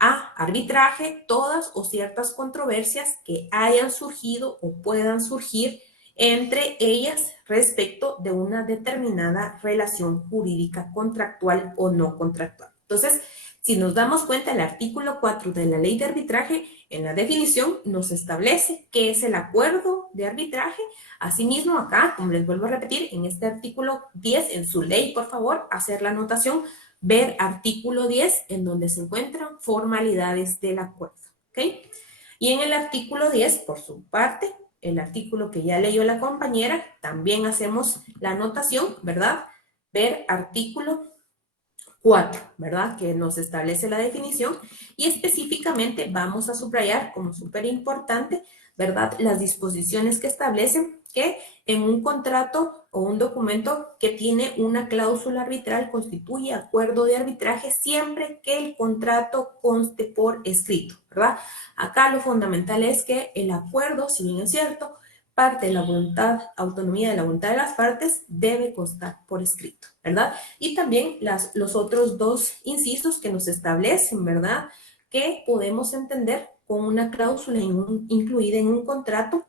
a arbitraje todas o ciertas controversias que hayan surgido o puedan surgir entre ellas respecto de una determinada relación jurídica contractual o no contractual. Entonces, si nos damos cuenta, el artículo 4 de la ley de arbitraje, en la definición, nos establece qué es el acuerdo de arbitraje. Asimismo, acá, como les vuelvo a repetir, en este artículo 10, en su ley, por favor, hacer la anotación ver artículo 10 en donde se encuentran formalidades del acuerdo. ¿Ok? Y en el artículo 10, por su parte, el artículo que ya leyó la compañera, también hacemos la anotación, ¿verdad? Ver artículo 4, ¿verdad? Que nos establece la definición y específicamente vamos a subrayar como súper importante, ¿verdad? Las disposiciones que establecen que en un contrato o un documento que tiene una cláusula arbitral constituye acuerdo de arbitraje siempre que el contrato conste por escrito, ¿verdad? Acá lo fundamental es que el acuerdo, si bien es cierto, parte de la voluntad, autonomía de la voluntad de las partes, debe constar por escrito, ¿verdad? Y también los otros dos incisos que nos establecen, ¿verdad? Que podemos entender con una cláusula incluida en un contrato,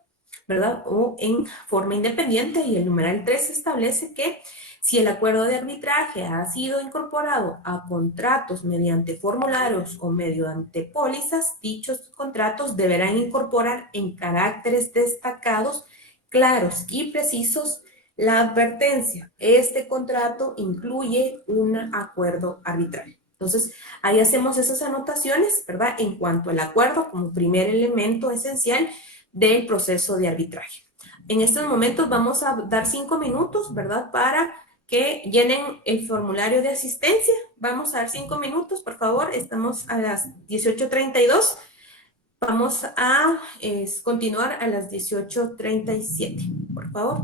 ¿verdad? O en forma independiente, y el numeral 3 establece que si el acuerdo de arbitraje ha sido incorporado a contratos mediante formularios o mediante pólizas, dichos contratos deberán incorporar en caracteres destacados, claros y precisos la advertencia: este contrato incluye un acuerdo arbitral. Entonces, ahí hacemos esas anotaciones, ¿verdad? En cuanto al acuerdo como primer elemento esencial del proceso de arbitraje. En estos momentos vamos a dar 5 minutos, ¿verdad? Para que llenen el formulario de asistencia. Vamos a dar 5 minutos, por favor. Estamos a las 18:32. Vamos a continuar a las 18:37, por favor.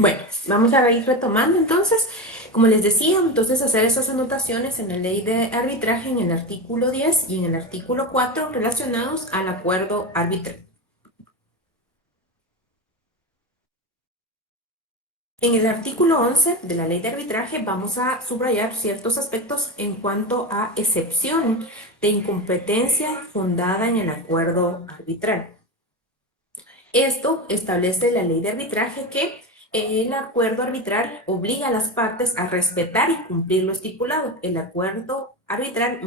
Bueno, vamos a ir retomando entonces. Como les decía, entonces hacer esas anotaciones en la ley de arbitraje en el artículo 10 y en el artículo 4 relacionados al acuerdo arbitral. En el artículo 11 de la ley de arbitraje vamos a subrayar ciertos aspectos en cuanto a excepción de incompetencia fundada en el acuerdo arbitral. Esto establece la ley de arbitraje que el acuerdo arbitral obliga a las partes a respetar y cumplir lo estipulado. El acuerdo arbitral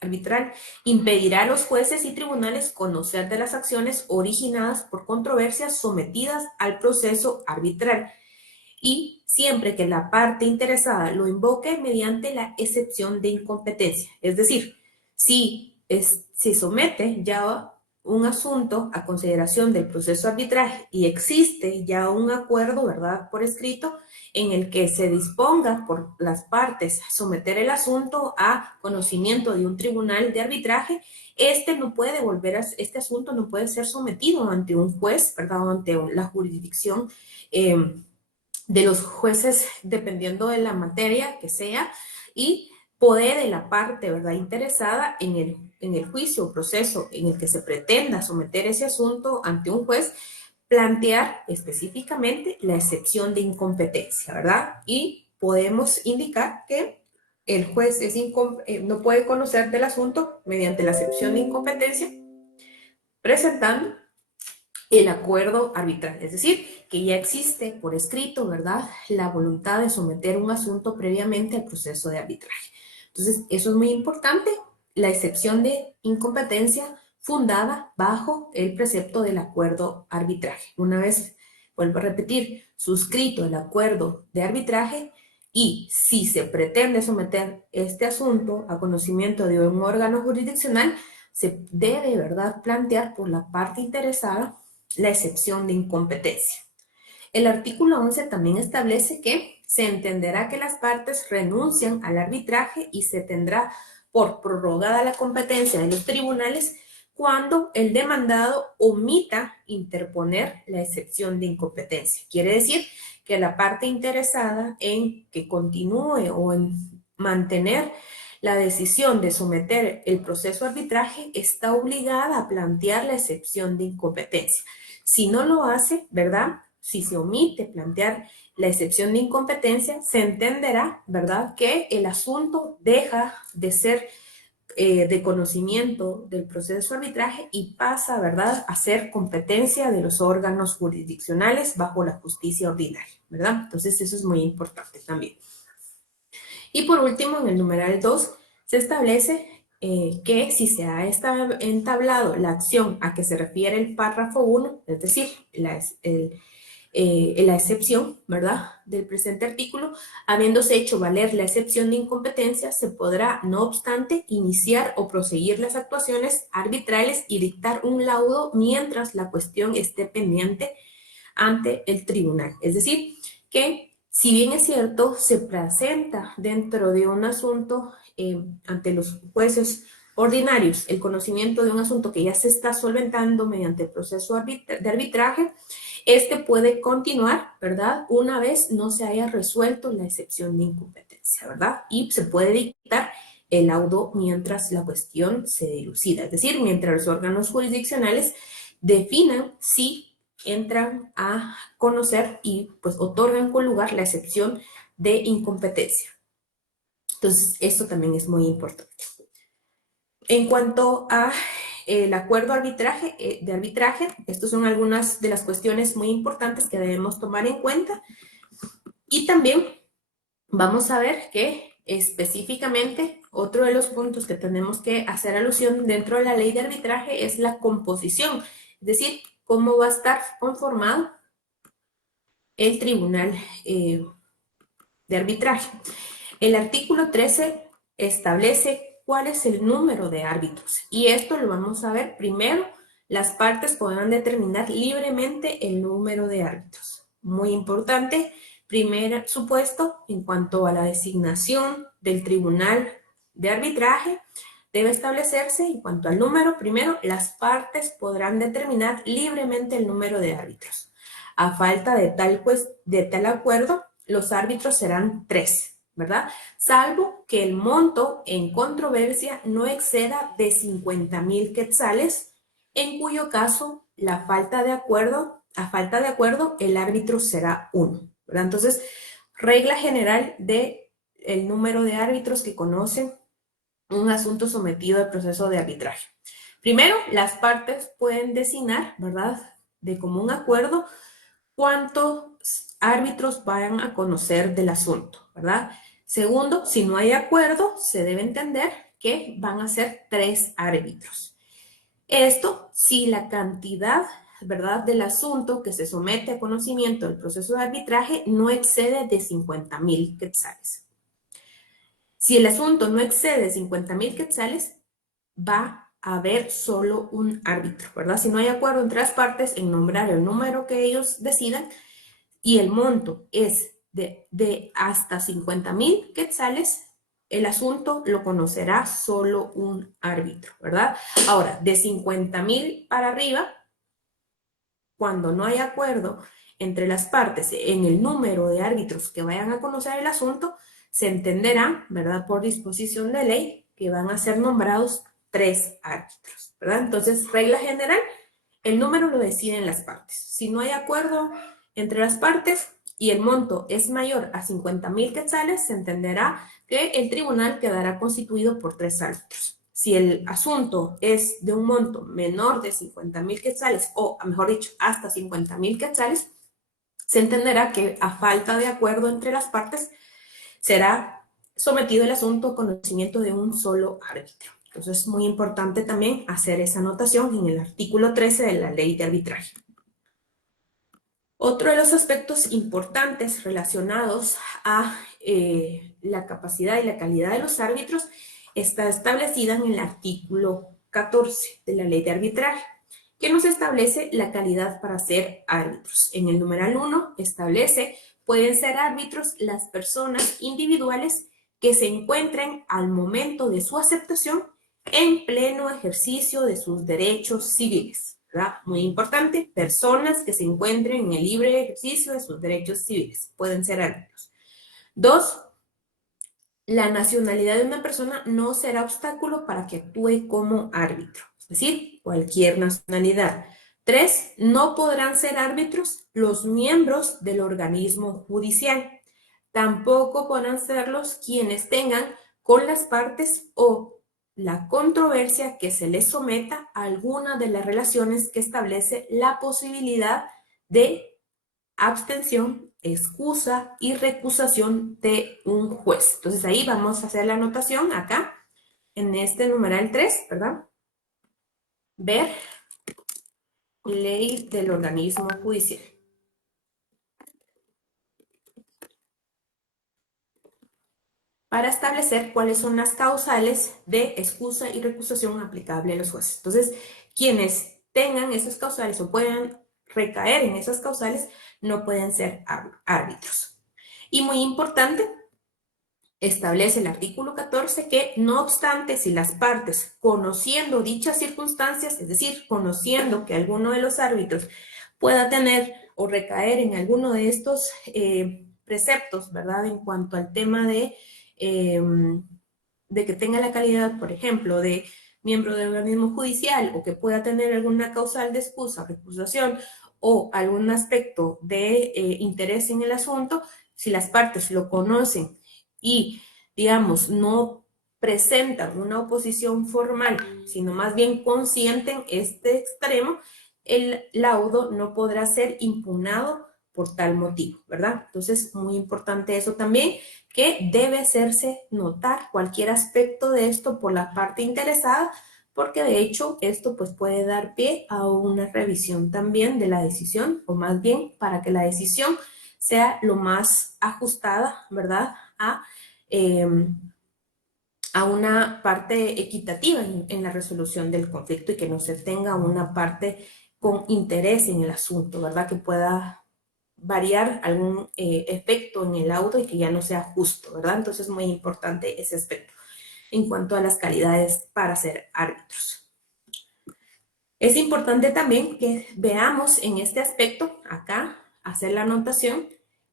arbitral impedirá a los jueces y tribunales conocer de las acciones originadas por controversias sometidas al proceso arbitral y siempre que la parte interesada lo invoque mediante la excepción de incompetencia. Es decir, si se somete ya un asunto a consideración del proceso de arbitraje y existe ya un acuerdo, ¿verdad?, por escrito, en el que se disponga por las partes someter el asunto a conocimiento de un tribunal de arbitraje, este asunto no puede ser sometido ante un juez, ¿verdad?, o ante la jurisdicción de los jueces, dependiendo de la materia que sea, y puede la parte, ¿verdad?, interesada en el juicio o proceso en el que se pretenda someter ese asunto ante un juez, plantear específicamente la excepción de incompetencia, ¿verdad? Y podemos indicar que el juez no puede conocer del asunto mediante la excepción de incompetencia, presentando el acuerdo arbitral, es decir, que ya existe por escrito, ¿verdad?, la voluntad de someter un asunto previamente al proceso de arbitraje. Entonces, eso es muy importante, la excepción de incompetencia fundada bajo el precepto del acuerdo arbitraje. Una vez, vuelvo a repetir, suscrito el acuerdo de arbitraje y si se pretende someter este asunto a conocimiento de un órgano jurisdiccional, se debe, ¿verdad?, plantear por la parte interesada la excepción de incompetencia. El artículo 11 también establece que se entenderá que las partes renuncian al arbitraje y se tendrá por prorrogada la competencia de los tribunales cuando el demandado omita interponer la excepción de incompetencia. Quiere decir que la parte interesada en que continúe o en mantener la decisión de someter el proceso de arbitraje está obligada a plantear la excepción de incompetencia. Si no lo hace, ¿verdad?, si se omite plantear la excepción de incompetencia, se entenderá, ¿verdad?, que el asunto deja de ser de conocimiento del proceso de arbitraje y pasa, ¿verdad?, a ser competencia de los órganos jurisdiccionales bajo la justicia ordinaria, ¿verdad? Entonces, eso es muy importante también. Y por último, en el numeral 2, se establece que si se ha entablado la acción a que se refiere el párrafo 1, es decir, la excepción, ¿verdad?, del presente artículo, habiéndose hecho valer la excepción de incompetencia, se podrá, no obstante, iniciar o proseguir las actuaciones arbitrales y dictar un laudo mientras la cuestión esté pendiente ante el tribunal. Es decir, que si bien es cierto, se presenta dentro de un asunto ante los jueces ordinarios el conocimiento de un asunto que ya se está solventando mediante el proceso de arbitraje, este puede continuar, ¿verdad?, una vez no se haya resuelto la excepción de incompetencia, ¿verdad? Y se puede dictar el laudo mientras la cuestión se dilucida, es decir, mientras los órganos jurisdiccionales definan si entran a conocer y pues otorgan con lugar la excepción de incompetencia. Entonces, esto también es muy importante. En cuanto a el acuerdo de arbitraje, estas son algunas de las cuestiones muy importantes que debemos tomar en cuenta. Y también vamos a ver que específicamente otro de los puntos que tenemos que hacer alusión dentro de la ley de arbitraje es la composición, es decir, cómo va a estar conformado el tribunal de arbitraje. El artículo 13 establece cuál es el número de árbitros y esto lo vamos a ver primero. Las partes podrán determinar libremente el número de árbitros. Muy importante, primer supuesto, en cuanto a la designación del tribunal de arbitraje, debe establecerse en cuanto al número. Primero, las partes podrán determinar libremente el número de árbitros. A falta de tal acuerdo, los árbitros serán 3, ¿verdad? Salvo que el monto en controversia no exceda de 50,000 quetzales, en cuyo caso a falta de acuerdo, el árbitro será 1, ¿verdad? Entonces, regla general de el número de árbitros que conocen un asunto sometido al proceso de arbitraje. Primero, las partes pueden designar, ¿verdad?, de común acuerdo, cuántos árbitros vayan a conocer del asunto, ¿verdad? Segundo, si no hay acuerdo, se debe entender que van a ser 3 árbitros. Esto si la cantidad, ¿verdad?, del asunto que se somete a conocimiento del proceso de arbitraje no excede de 50,000 quetzales. Si el asunto no excede 50,000 quetzales, va a haber solo un árbitro, ¿verdad? Si no hay acuerdo entre las partes en nombrar el número que ellos decidan y el monto es de hasta 50,000 quetzales, el asunto lo conocerá solo un árbitro, ¿verdad? Ahora, de 50,000 para arriba, cuando no hay acuerdo entre las partes en el número de árbitros que vayan a conocer el asunto, se entenderá, ¿verdad?, por disposición de ley, que van a ser nombrados 3 árbitros, ¿verdad? Entonces, regla general, el número lo deciden las partes. Si no hay acuerdo entre las partes y el monto es mayor a 50,000 quetzales, se entenderá que el tribunal quedará constituido por 3 árbitros. Si el asunto es de un monto menor de 50,000 quetzales, o mejor dicho, hasta 50,000 quetzales, se entenderá que a falta de acuerdo entre las partes será sometido el asunto a conocimiento de un solo árbitro. Entonces es muy importante también hacer esa anotación en el artículo 13 de la ley de arbitraje. Otro de los aspectos importantes relacionados a la capacidad y la calidad de los árbitros está establecida en el artículo 14 de la ley de arbitraje, que nos establece la calidad para ser árbitros. En el numeral 1 establece: pueden ser árbitros las personas individuales que se encuentren al momento de su aceptación en pleno ejercicio de sus derechos civiles, ¿verdad? Muy importante, personas que se encuentren en el libre ejercicio de sus derechos civiles pueden ser árbitros. 2, la nacionalidad de una persona no será obstáculo para que actúe como árbitro, es decir, cualquier nacionalidad. 3, no podrán ser árbitros los miembros del organismo judicial. Tampoco podrán serlos quienes tengan con las partes o la controversia que se les someta a alguna de las relaciones que establece la posibilidad de abstención, excusa y recusación de un juez. Entonces ahí vamos a hacer la anotación acá, en este numeral 3, ¿verdad? Ver ley del organismo judicial. Para establecer cuáles son las causales de excusa y recusación aplicable a los jueces. Entonces, quienes tengan esas causales o puedan recaer en esas causales no pueden ser árbitros. Y muy importante, establece el artículo 14 que, no obstante, si las partes, conociendo dichas circunstancias, es decir, conociendo que alguno de los árbitros pueda tener o recaer en alguno de estos preceptos, ¿verdad?, en cuanto al tema de que tenga la calidad, por ejemplo, de miembro del organismo judicial, o que pueda tener alguna causal de excusa, recusación o algún aspecto de interés en el asunto, si las partes lo conocen y, digamos, no presentan una oposición formal, sino más bien consienten este extremo, el laudo no podrá ser impugnado por tal motivo, ¿verdad? Entonces, muy importante eso también, que debe hacerse notar cualquier aspecto de esto por la parte interesada, porque de hecho esto pues puede dar pie a una revisión también de la decisión, o más bien para que la decisión sea lo más ajustada, ¿verdad?, a una parte equitativa en la resolución del conflicto, y que no se tenga una parte con interés en el asunto, ¿verdad?, que pueda variar algún efecto en el laudo y que ya no sea justo, ¿verdad? Entonces es muy importante ese aspecto en cuanto a las calidades para ser árbitros. Es importante también que veamos en este aspecto acá hacer la anotación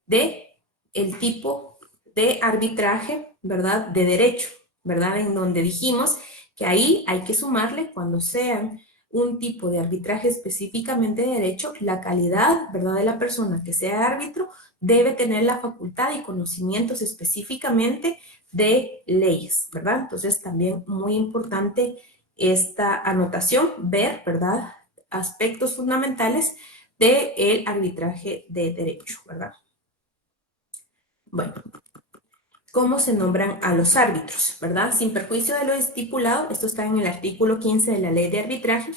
de el tipo de arbitraje, ¿verdad? De derecho, ¿verdad? En donde dijimos que ahí hay que sumarle cuando sean un tipo de arbitraje específicamente de derecho, la calidad, ¿verdad? De la persona que sea árbitro debe tener la facultad y conocimientos específicamente de leyes, ¿verdad? Entonces también muy importante esta anotación, ver, ¿verdad? Aspectos fundamentales del arbitraje de derecho, ¿verdad? Bueno, ¿cómo se nombran a los árbitros, verdad? Sin perjuicio de lo estipulado, esto está en el artículo 15 de la Ley de Arbitraje,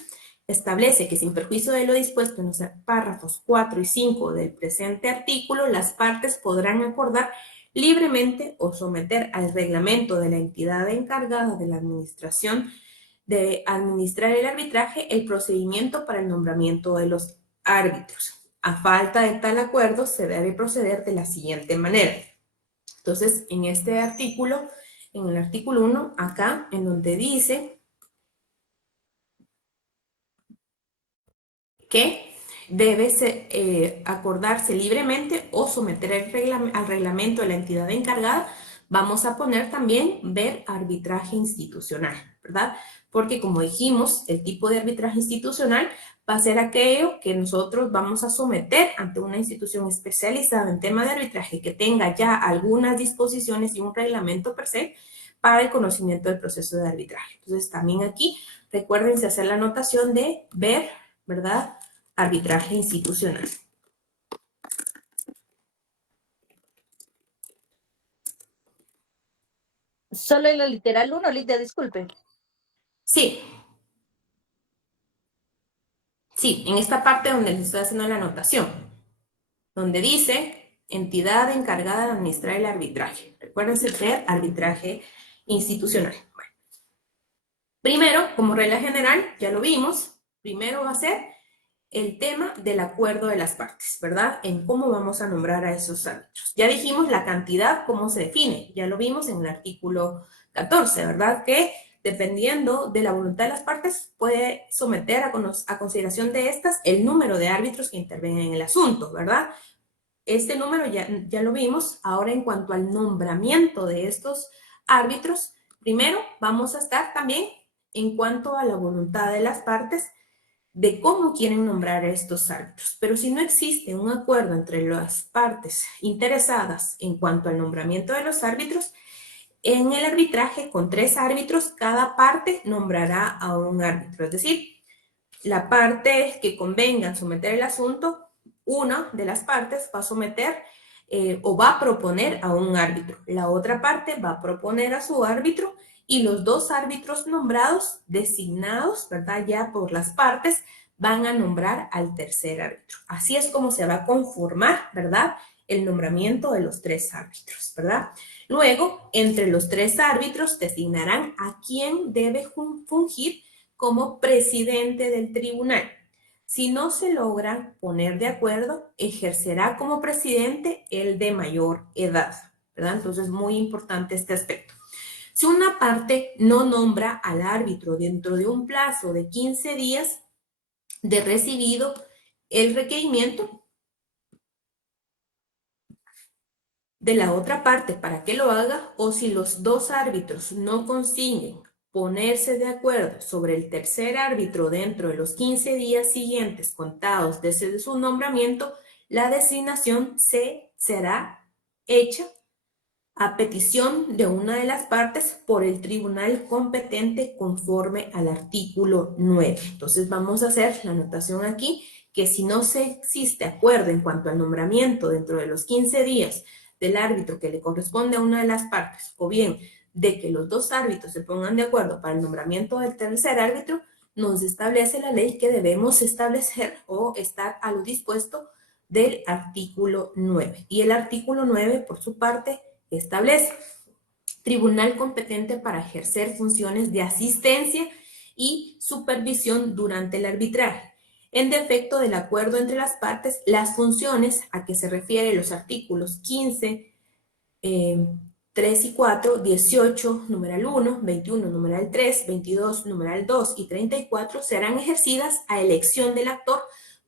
establece que sin perjuicio de lo dispuesto en los párrafos 4 y 5 del presente artículo, las partes podrán acordar libremente o someter al reglamento de la entidad encargada de la administración de administrar el arbitraje el procedimiento para el nombramiento de los árbitros. A falta de tal acuerdo, se debe proceder de la siguiente manera. Entonces, en este artículo, en el artículo 1, acá, en donde dice que debe acordarse libremente o someter al reglamento de la entidad encargada, vamos a poner también ver arbitraje institucional, ¿verdad? Porque como dijimos, el tipo de arbitraje institucional va a ser aquello que nosotros vamos a someter ante una institución especializada en tema de arbitraje que tenga ya algunas disposiciones y un reglamento per se para el conocimiento del proceso de arbitraje. Entonces también aquí recuérdense hacer la anotación de ver, ¿verdad? Arbitraje institucional. Solo en la literal 1, Lidia, disculpe. Sí. Sí, en esta parte donde les estoy haciendo la anotación, donde dice entidad encargada de administrar el arbitraje. Recuérdense ver arbitraje institucional. Bueno. Primero, como regla general, ya lo vimos, primero va a ser el tema del acuerdo de las partes, ¿verdad? En cómo vamos a nombrar a esos árbitros. Ya dijimos la cantidad, cómo se define, ya lo vimos en el artículo 14, ¿verdad? Que dependiendo de la voluntad de las partes, puede someter a consideración de estas el número de árbitros que intervienen en el asunto, ¿verdad? Este número ya lo vimos. Ahora, en cuanto al nombramiento de estos árbitros, primero vamos a estar también en cuanto a la voluntad de las partes de cómo quieren nombrar a estos árbitros. Pero si no existe un acuerdo entre las partes interesadas en cuanto al nombramiento de los árbitros, en el arbitraje con 3 árbitros, cada parte nombrará a un árbitro. Es decir, la parte que convenga en someter el asunto, una de las partes va a someter o va a proponer a un árbitro. La otra parte va a proponer a su árbitro y los 2 árbitros nombrados, designados, ¿verdad? Ya por las partes, van a nombrar al tercer árbitro. Así es como se va a conformar, ¿verdad? El nombramiento de los 3 árbitros, ¿verdad? Luego, entre los 3 árbitros designarán a quién debe fungir como presidente del tribunal. Si no se logra poner de acuerdo, ejercerá como presidente el de mayor edad, ¿verdad? Entonces, muy importante este aspecto. Si una parte no nombra al árbitro dentro de un plazo de 15 días de recibido el requerimiento de la otra parte para que lo haga, o si los 2 árbitros no consiguen ponerse de acuerdo sobre el tercer árbitro dentro de los 15 días siguientes contados desde su nombramiento, la designación será hecha a petición de una de las partes por el tribunal competente conforme al artículo 9. Entonces vamos a hacer la anotación aquí que si no se existe acuerdo en cuanto al nombramiento dentro de los 15 días del árbitro que le corresponde a una de las partes, o bien de que los 2 árbitros se pongan de acuerdo para el nombramiento del tercer árbitro, nos establece la ley que debemos establecer o estar a lo dispuesto del artículo 9. Y el artículo 9, por su parte, establece tribunal competente para ejercer funciones de asistencia y supervisión durante el arbitraje. En defecto del acuerdo entre las partes, las funciones a que se refieren los artículos 15, 3 y 4, 18, numeral 1, 21, numeral 3, 22, numeral 2 y 34 serán ejercidas a elección del actor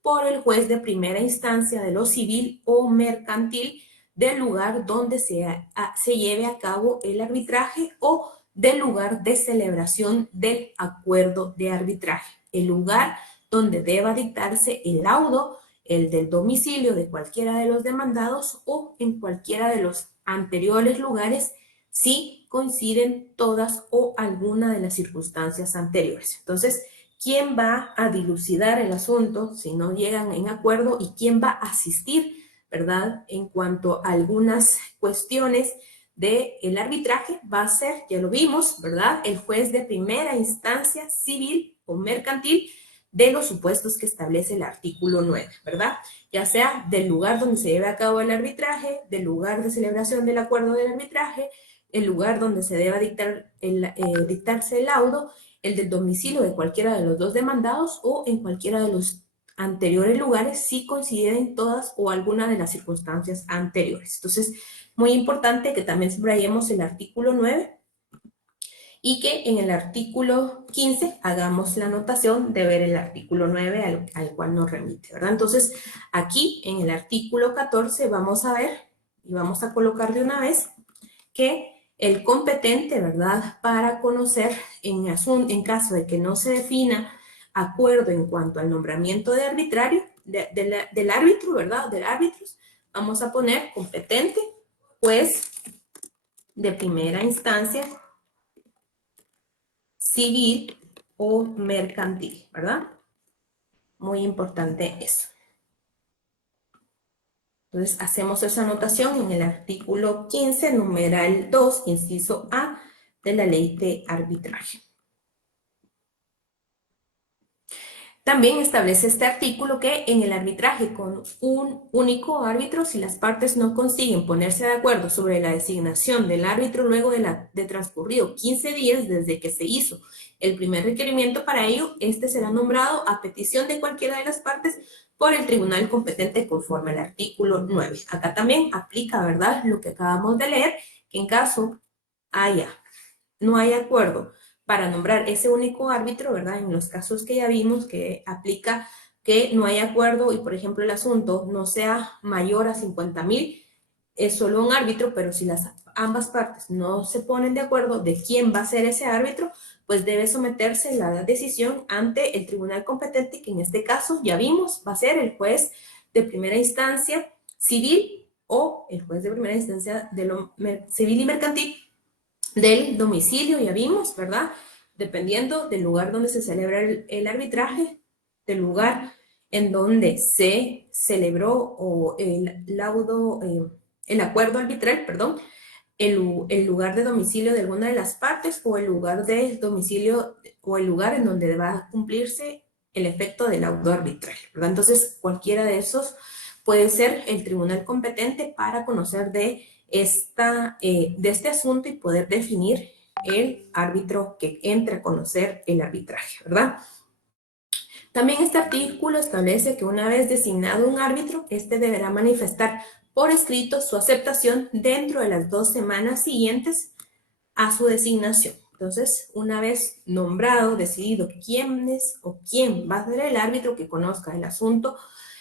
por el juez de primera instancia de lo civil o mercantil del lugar donde se lleve a cabo el arbitraje o del lugar de celebración del acuerdo de arbitraje. El lugar donde deba dictarse el laudo, el del domicilio de cualquiera de los demandados o en cualquiera de los anteriores lugares si coinciden todas o alguna de las circunstancias anteriores. Entonces, ¿quién va a dilucidar el asunto si no llegan en acuerdo y quién va a asistir, ¿verdad? En cuanto a algunas cuestiones del arbitraje, va a ser, ya lo vimos, ¿verdad? El juez de primera instancia civil o mercantil de los supuestos que establece el artículo 9, ¿verdad? Ya sea del lugar donde se lleve a cabo el arbitraje, del lugar de celebración del acuerdo del arbitraje, el lugar donde se deba dictarse el laudo, el del domicilio de cualquiera de los dos demandados o en cualquiera de los anteriores lugares si coinciden todas o alguna de las circunstancias anteriores. Entonces, muy importante que también subrayemos el artículo 9 y que en el artículo 15 hagamos la anotación de ver el artículo 9 al cual nos remite, ¿verdad? Entonces, aquí en el artículo 14 vamos a ver y vamos a colocar de una vez que el competente, ¿verdad?, para conocer en caso de que no se defina acuerdo en cuanto al nombramiento de arbitrario, del árbitro, ¿verdad?, del árbitros, vamos a poner competente, juez de primera instancia, civil o mercantil, ¿verdad? Muy importante eso. Entonces, hacemos esa anotación en el artículo 15, numeral 2, inciso A, de la ley de arbitraje. También establece este artículo que en el arbitraje con un único árbitro, si las partes no consiguen ponerse de acuerdo sobre la designación del árbitro luego de transcurrido 15 días desde que se hizo el primer requerimiento para ello, este será nombrado a petición de cualquiera de las partes por el tribunal competente conforme al artículo 9. Acá también aplica, ¿verdad?, lo que acabamos de leer, que en caso no haya acuerdo para nombrar ese único árbitro, ¿verdad? En los casos que ya vimos que aplica que no hay acuerdo y, por ejemplo, el asunto no sea mayor a 50,000, es solo un árbitro, pero si ambas partes no se ponen de acuerdo de quién va a ser ese árbitro, pues debe someterse la decisión ante el tribunal competente, que en este caso ya vimos va a ser el juez de primera instancia civil o el juez de primera instancia de lo civil y mercantil del domicilio, ya vimos, ¿verdad? Dependiendo del lugar donde se celebra el arbitraje, del lugar en donde se celebró o el acuerdo arbitral, perdón, el lugar de domicilio de alguna de las partes o el lugar de domicilio o el lugar en donde va a cumplirse el efecto del laudo arbitral, ¿verdad? Entonces, cualquiera de esos puede ser el tribunal competente para conocer de este asunto y poder definir el árbitro que entre a conocer el arbitraje, ¿verdad? También este artículo establece que una vez designado un árbitro, este deberá manifestar por escrito su aceptación dentro de las 2 semanas siguientes a su designación. Entonces, una vez nombrado, decidido quién es o quién va a ser el árbitro que conozca el asunto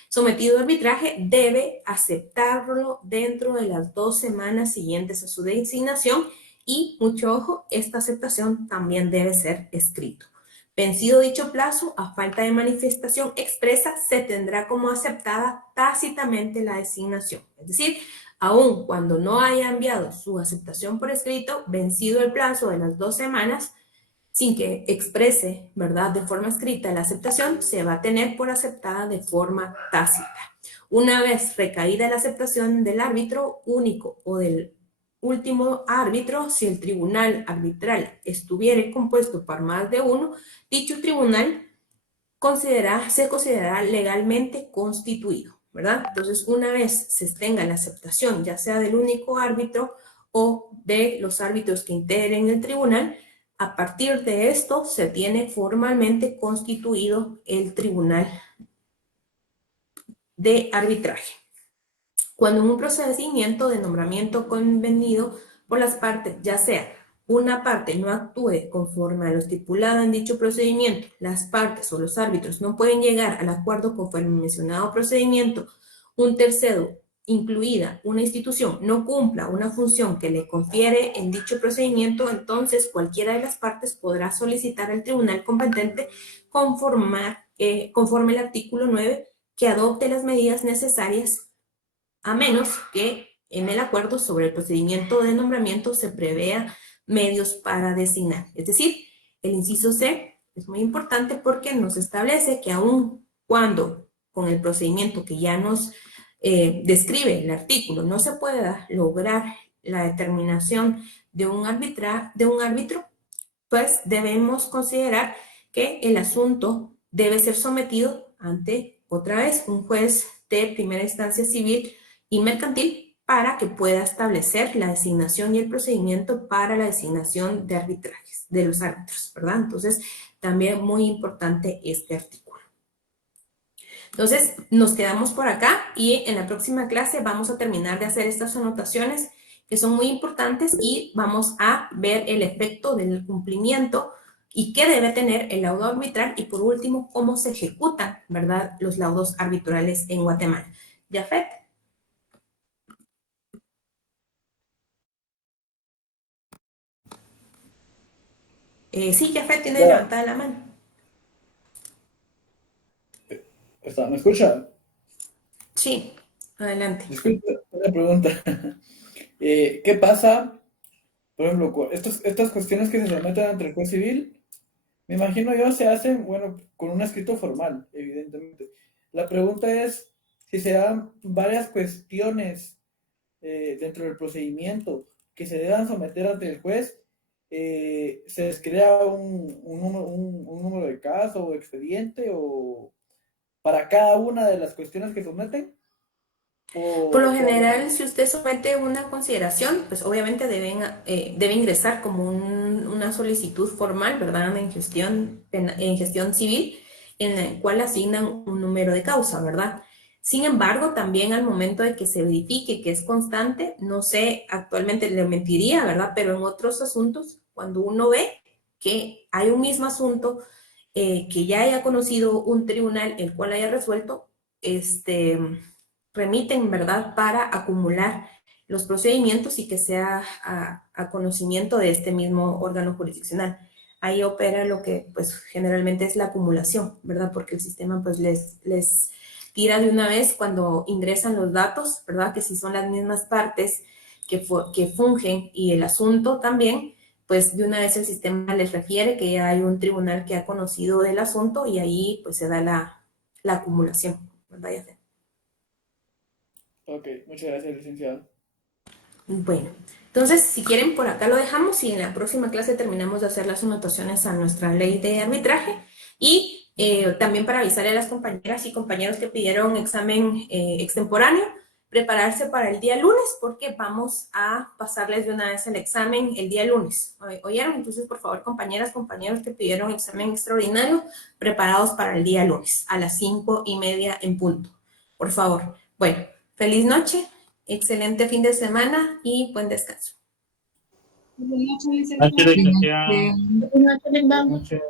sometido a arbitraje, debe aceptarlo dentro de las 2 semanas siguientes a su designación y, mucho ojo, esta aceptación también debe ser escrito. Vencido dicho plazo, a falta de manifestación expresa, se tendrá como aceptada tácitamente la designación. Es decir, aun cuando no haya enviado su aceptación por escrito, vencido el plazo de las 2 semanas, sin que exprese, ¿verdad?, de forma escrita la aceptación, se va a tener por aceptada de forma tácita. Una vez recaída la aceptación del árbitro único o del último árbitro, si el tribunal arbitral estuviera compuesto por más de uno, dicho tribunal se considerará legalmente constituido, ¿verdad? Entonces, una vez se tenga la aceptación, ya sea del único árbitro o de los árbitros que integren el tribunal, a partir de esto se tiene formalmente constituido el tribunal de arbitraje. Cuando en un procedimiento de nombramiento convenido por las partes, ya sea una parte no actúe conforme a lo estipulado en dicho procedimiento, las partes o los árbitros no pueden llegar al acuerdo conforme al mencionado procedimiento, un tercero, incluida una institución, no cumpla una función que le confiere en dicho procedimiento, entonces cualquiera de las partes podrá solicitar al tribunal competente conforme el artículo 9 que adopte las medidas necesarias, a menos que en el acuerdo sobre el procedimiento de nombramiento se prevea medios para designar. Es decir, el inciso C es muy importante porque nos establece que aun cuando con el procedimiento que ya nos describe el artículo no se pueda lograr la determinación de un árbitro, pues debemos considerar que el asunto debe ser sometido ante, otra vez, un juez de primera instancia civil y mercantil para que pueda establecer la designación y el procedimiento para la designación de arbitrajes, de los árbitros, ¿verdad? Entonces, también muy importante este artículo. Entonces, nos quedamos por acá y en la próxima clase vamos a terminar de hacer estas anotaciones que son muy importantes y vamos a ver el efecto del cumplimiento y qué debe tener el laudo arbitral y por último, cómo se ejecutan, ¿verdad?, los laudos arbitrales en Guatemala. Jafet. Sí, Jafet tiene levantada la mano. ¿Me escucha? Sí, adelante. Disculpe, una pregunta. ¿Qué pasa, por ejemplo, estas cuestiones que se someten ante el juez civil? Me imagino yo se hacen, bueno, con un escrito formal, evidentemente. La pregunta es si se dan varias cuestiones dentro del procedimiento que se deban someter ante el juez, se les crea un número de caso o expediente o para cada una de las cuestiones que someten. Por lo general, si usted somete una consideración, pues obviamente debe ingresar como una solicitud formal, ¿verdad?, en gestión civil, en la cual asignan un número de causa, ¿verdad? Sin embargo, también al momento de que se verifique que es constante, no sé, actualmente le mentiría, ¿verdad?, pero en otros asuntos, cuando uno ve que hay un mismo asunto que ya haya conocido un tribunal, el cual haya resuelto, remiten, ¿verdad?, para acumular los procedimientos y que sea a conocimiento de este mismo órgano jurisdiccional. Ahí opera lo que, pues, generalmente es la acumulación, ¿verdad?, porque el sistema, pues, les tira de una vez cuando ingresan los datos, ¿verdad?, que si son las mismas partes que fungen y el asunto también, pues, de una vez el sistema les refiere que ya hay un tribunal que ha conocido del asunto y ahí, pues, se da la acumulación, ¿verdad? Ok, muchas gracias, licenciado. Bueno, entonces, si quieren, por acá lo dejamos y en la próxima clase terminamos de hacer las anotaciones a nuestra ley de arbitraje y también para avisarle a las compañeras y compañeros que pidieron examen extemporáneo, prepararse para el día lunes porque vamos a pasarles de una vez el examen el día lunes. ¿Oyeron? Entonces, por favor, compañeras, compañeros que pidieron examen extraordinario, preparados para el día lunes a las 5:30 en punto. Por favor. Bueno, feliz noche. Excelente fin de semana y buen descanso. Buenas noches, Noche, licenciada. Buenas noches, Linda. Noche.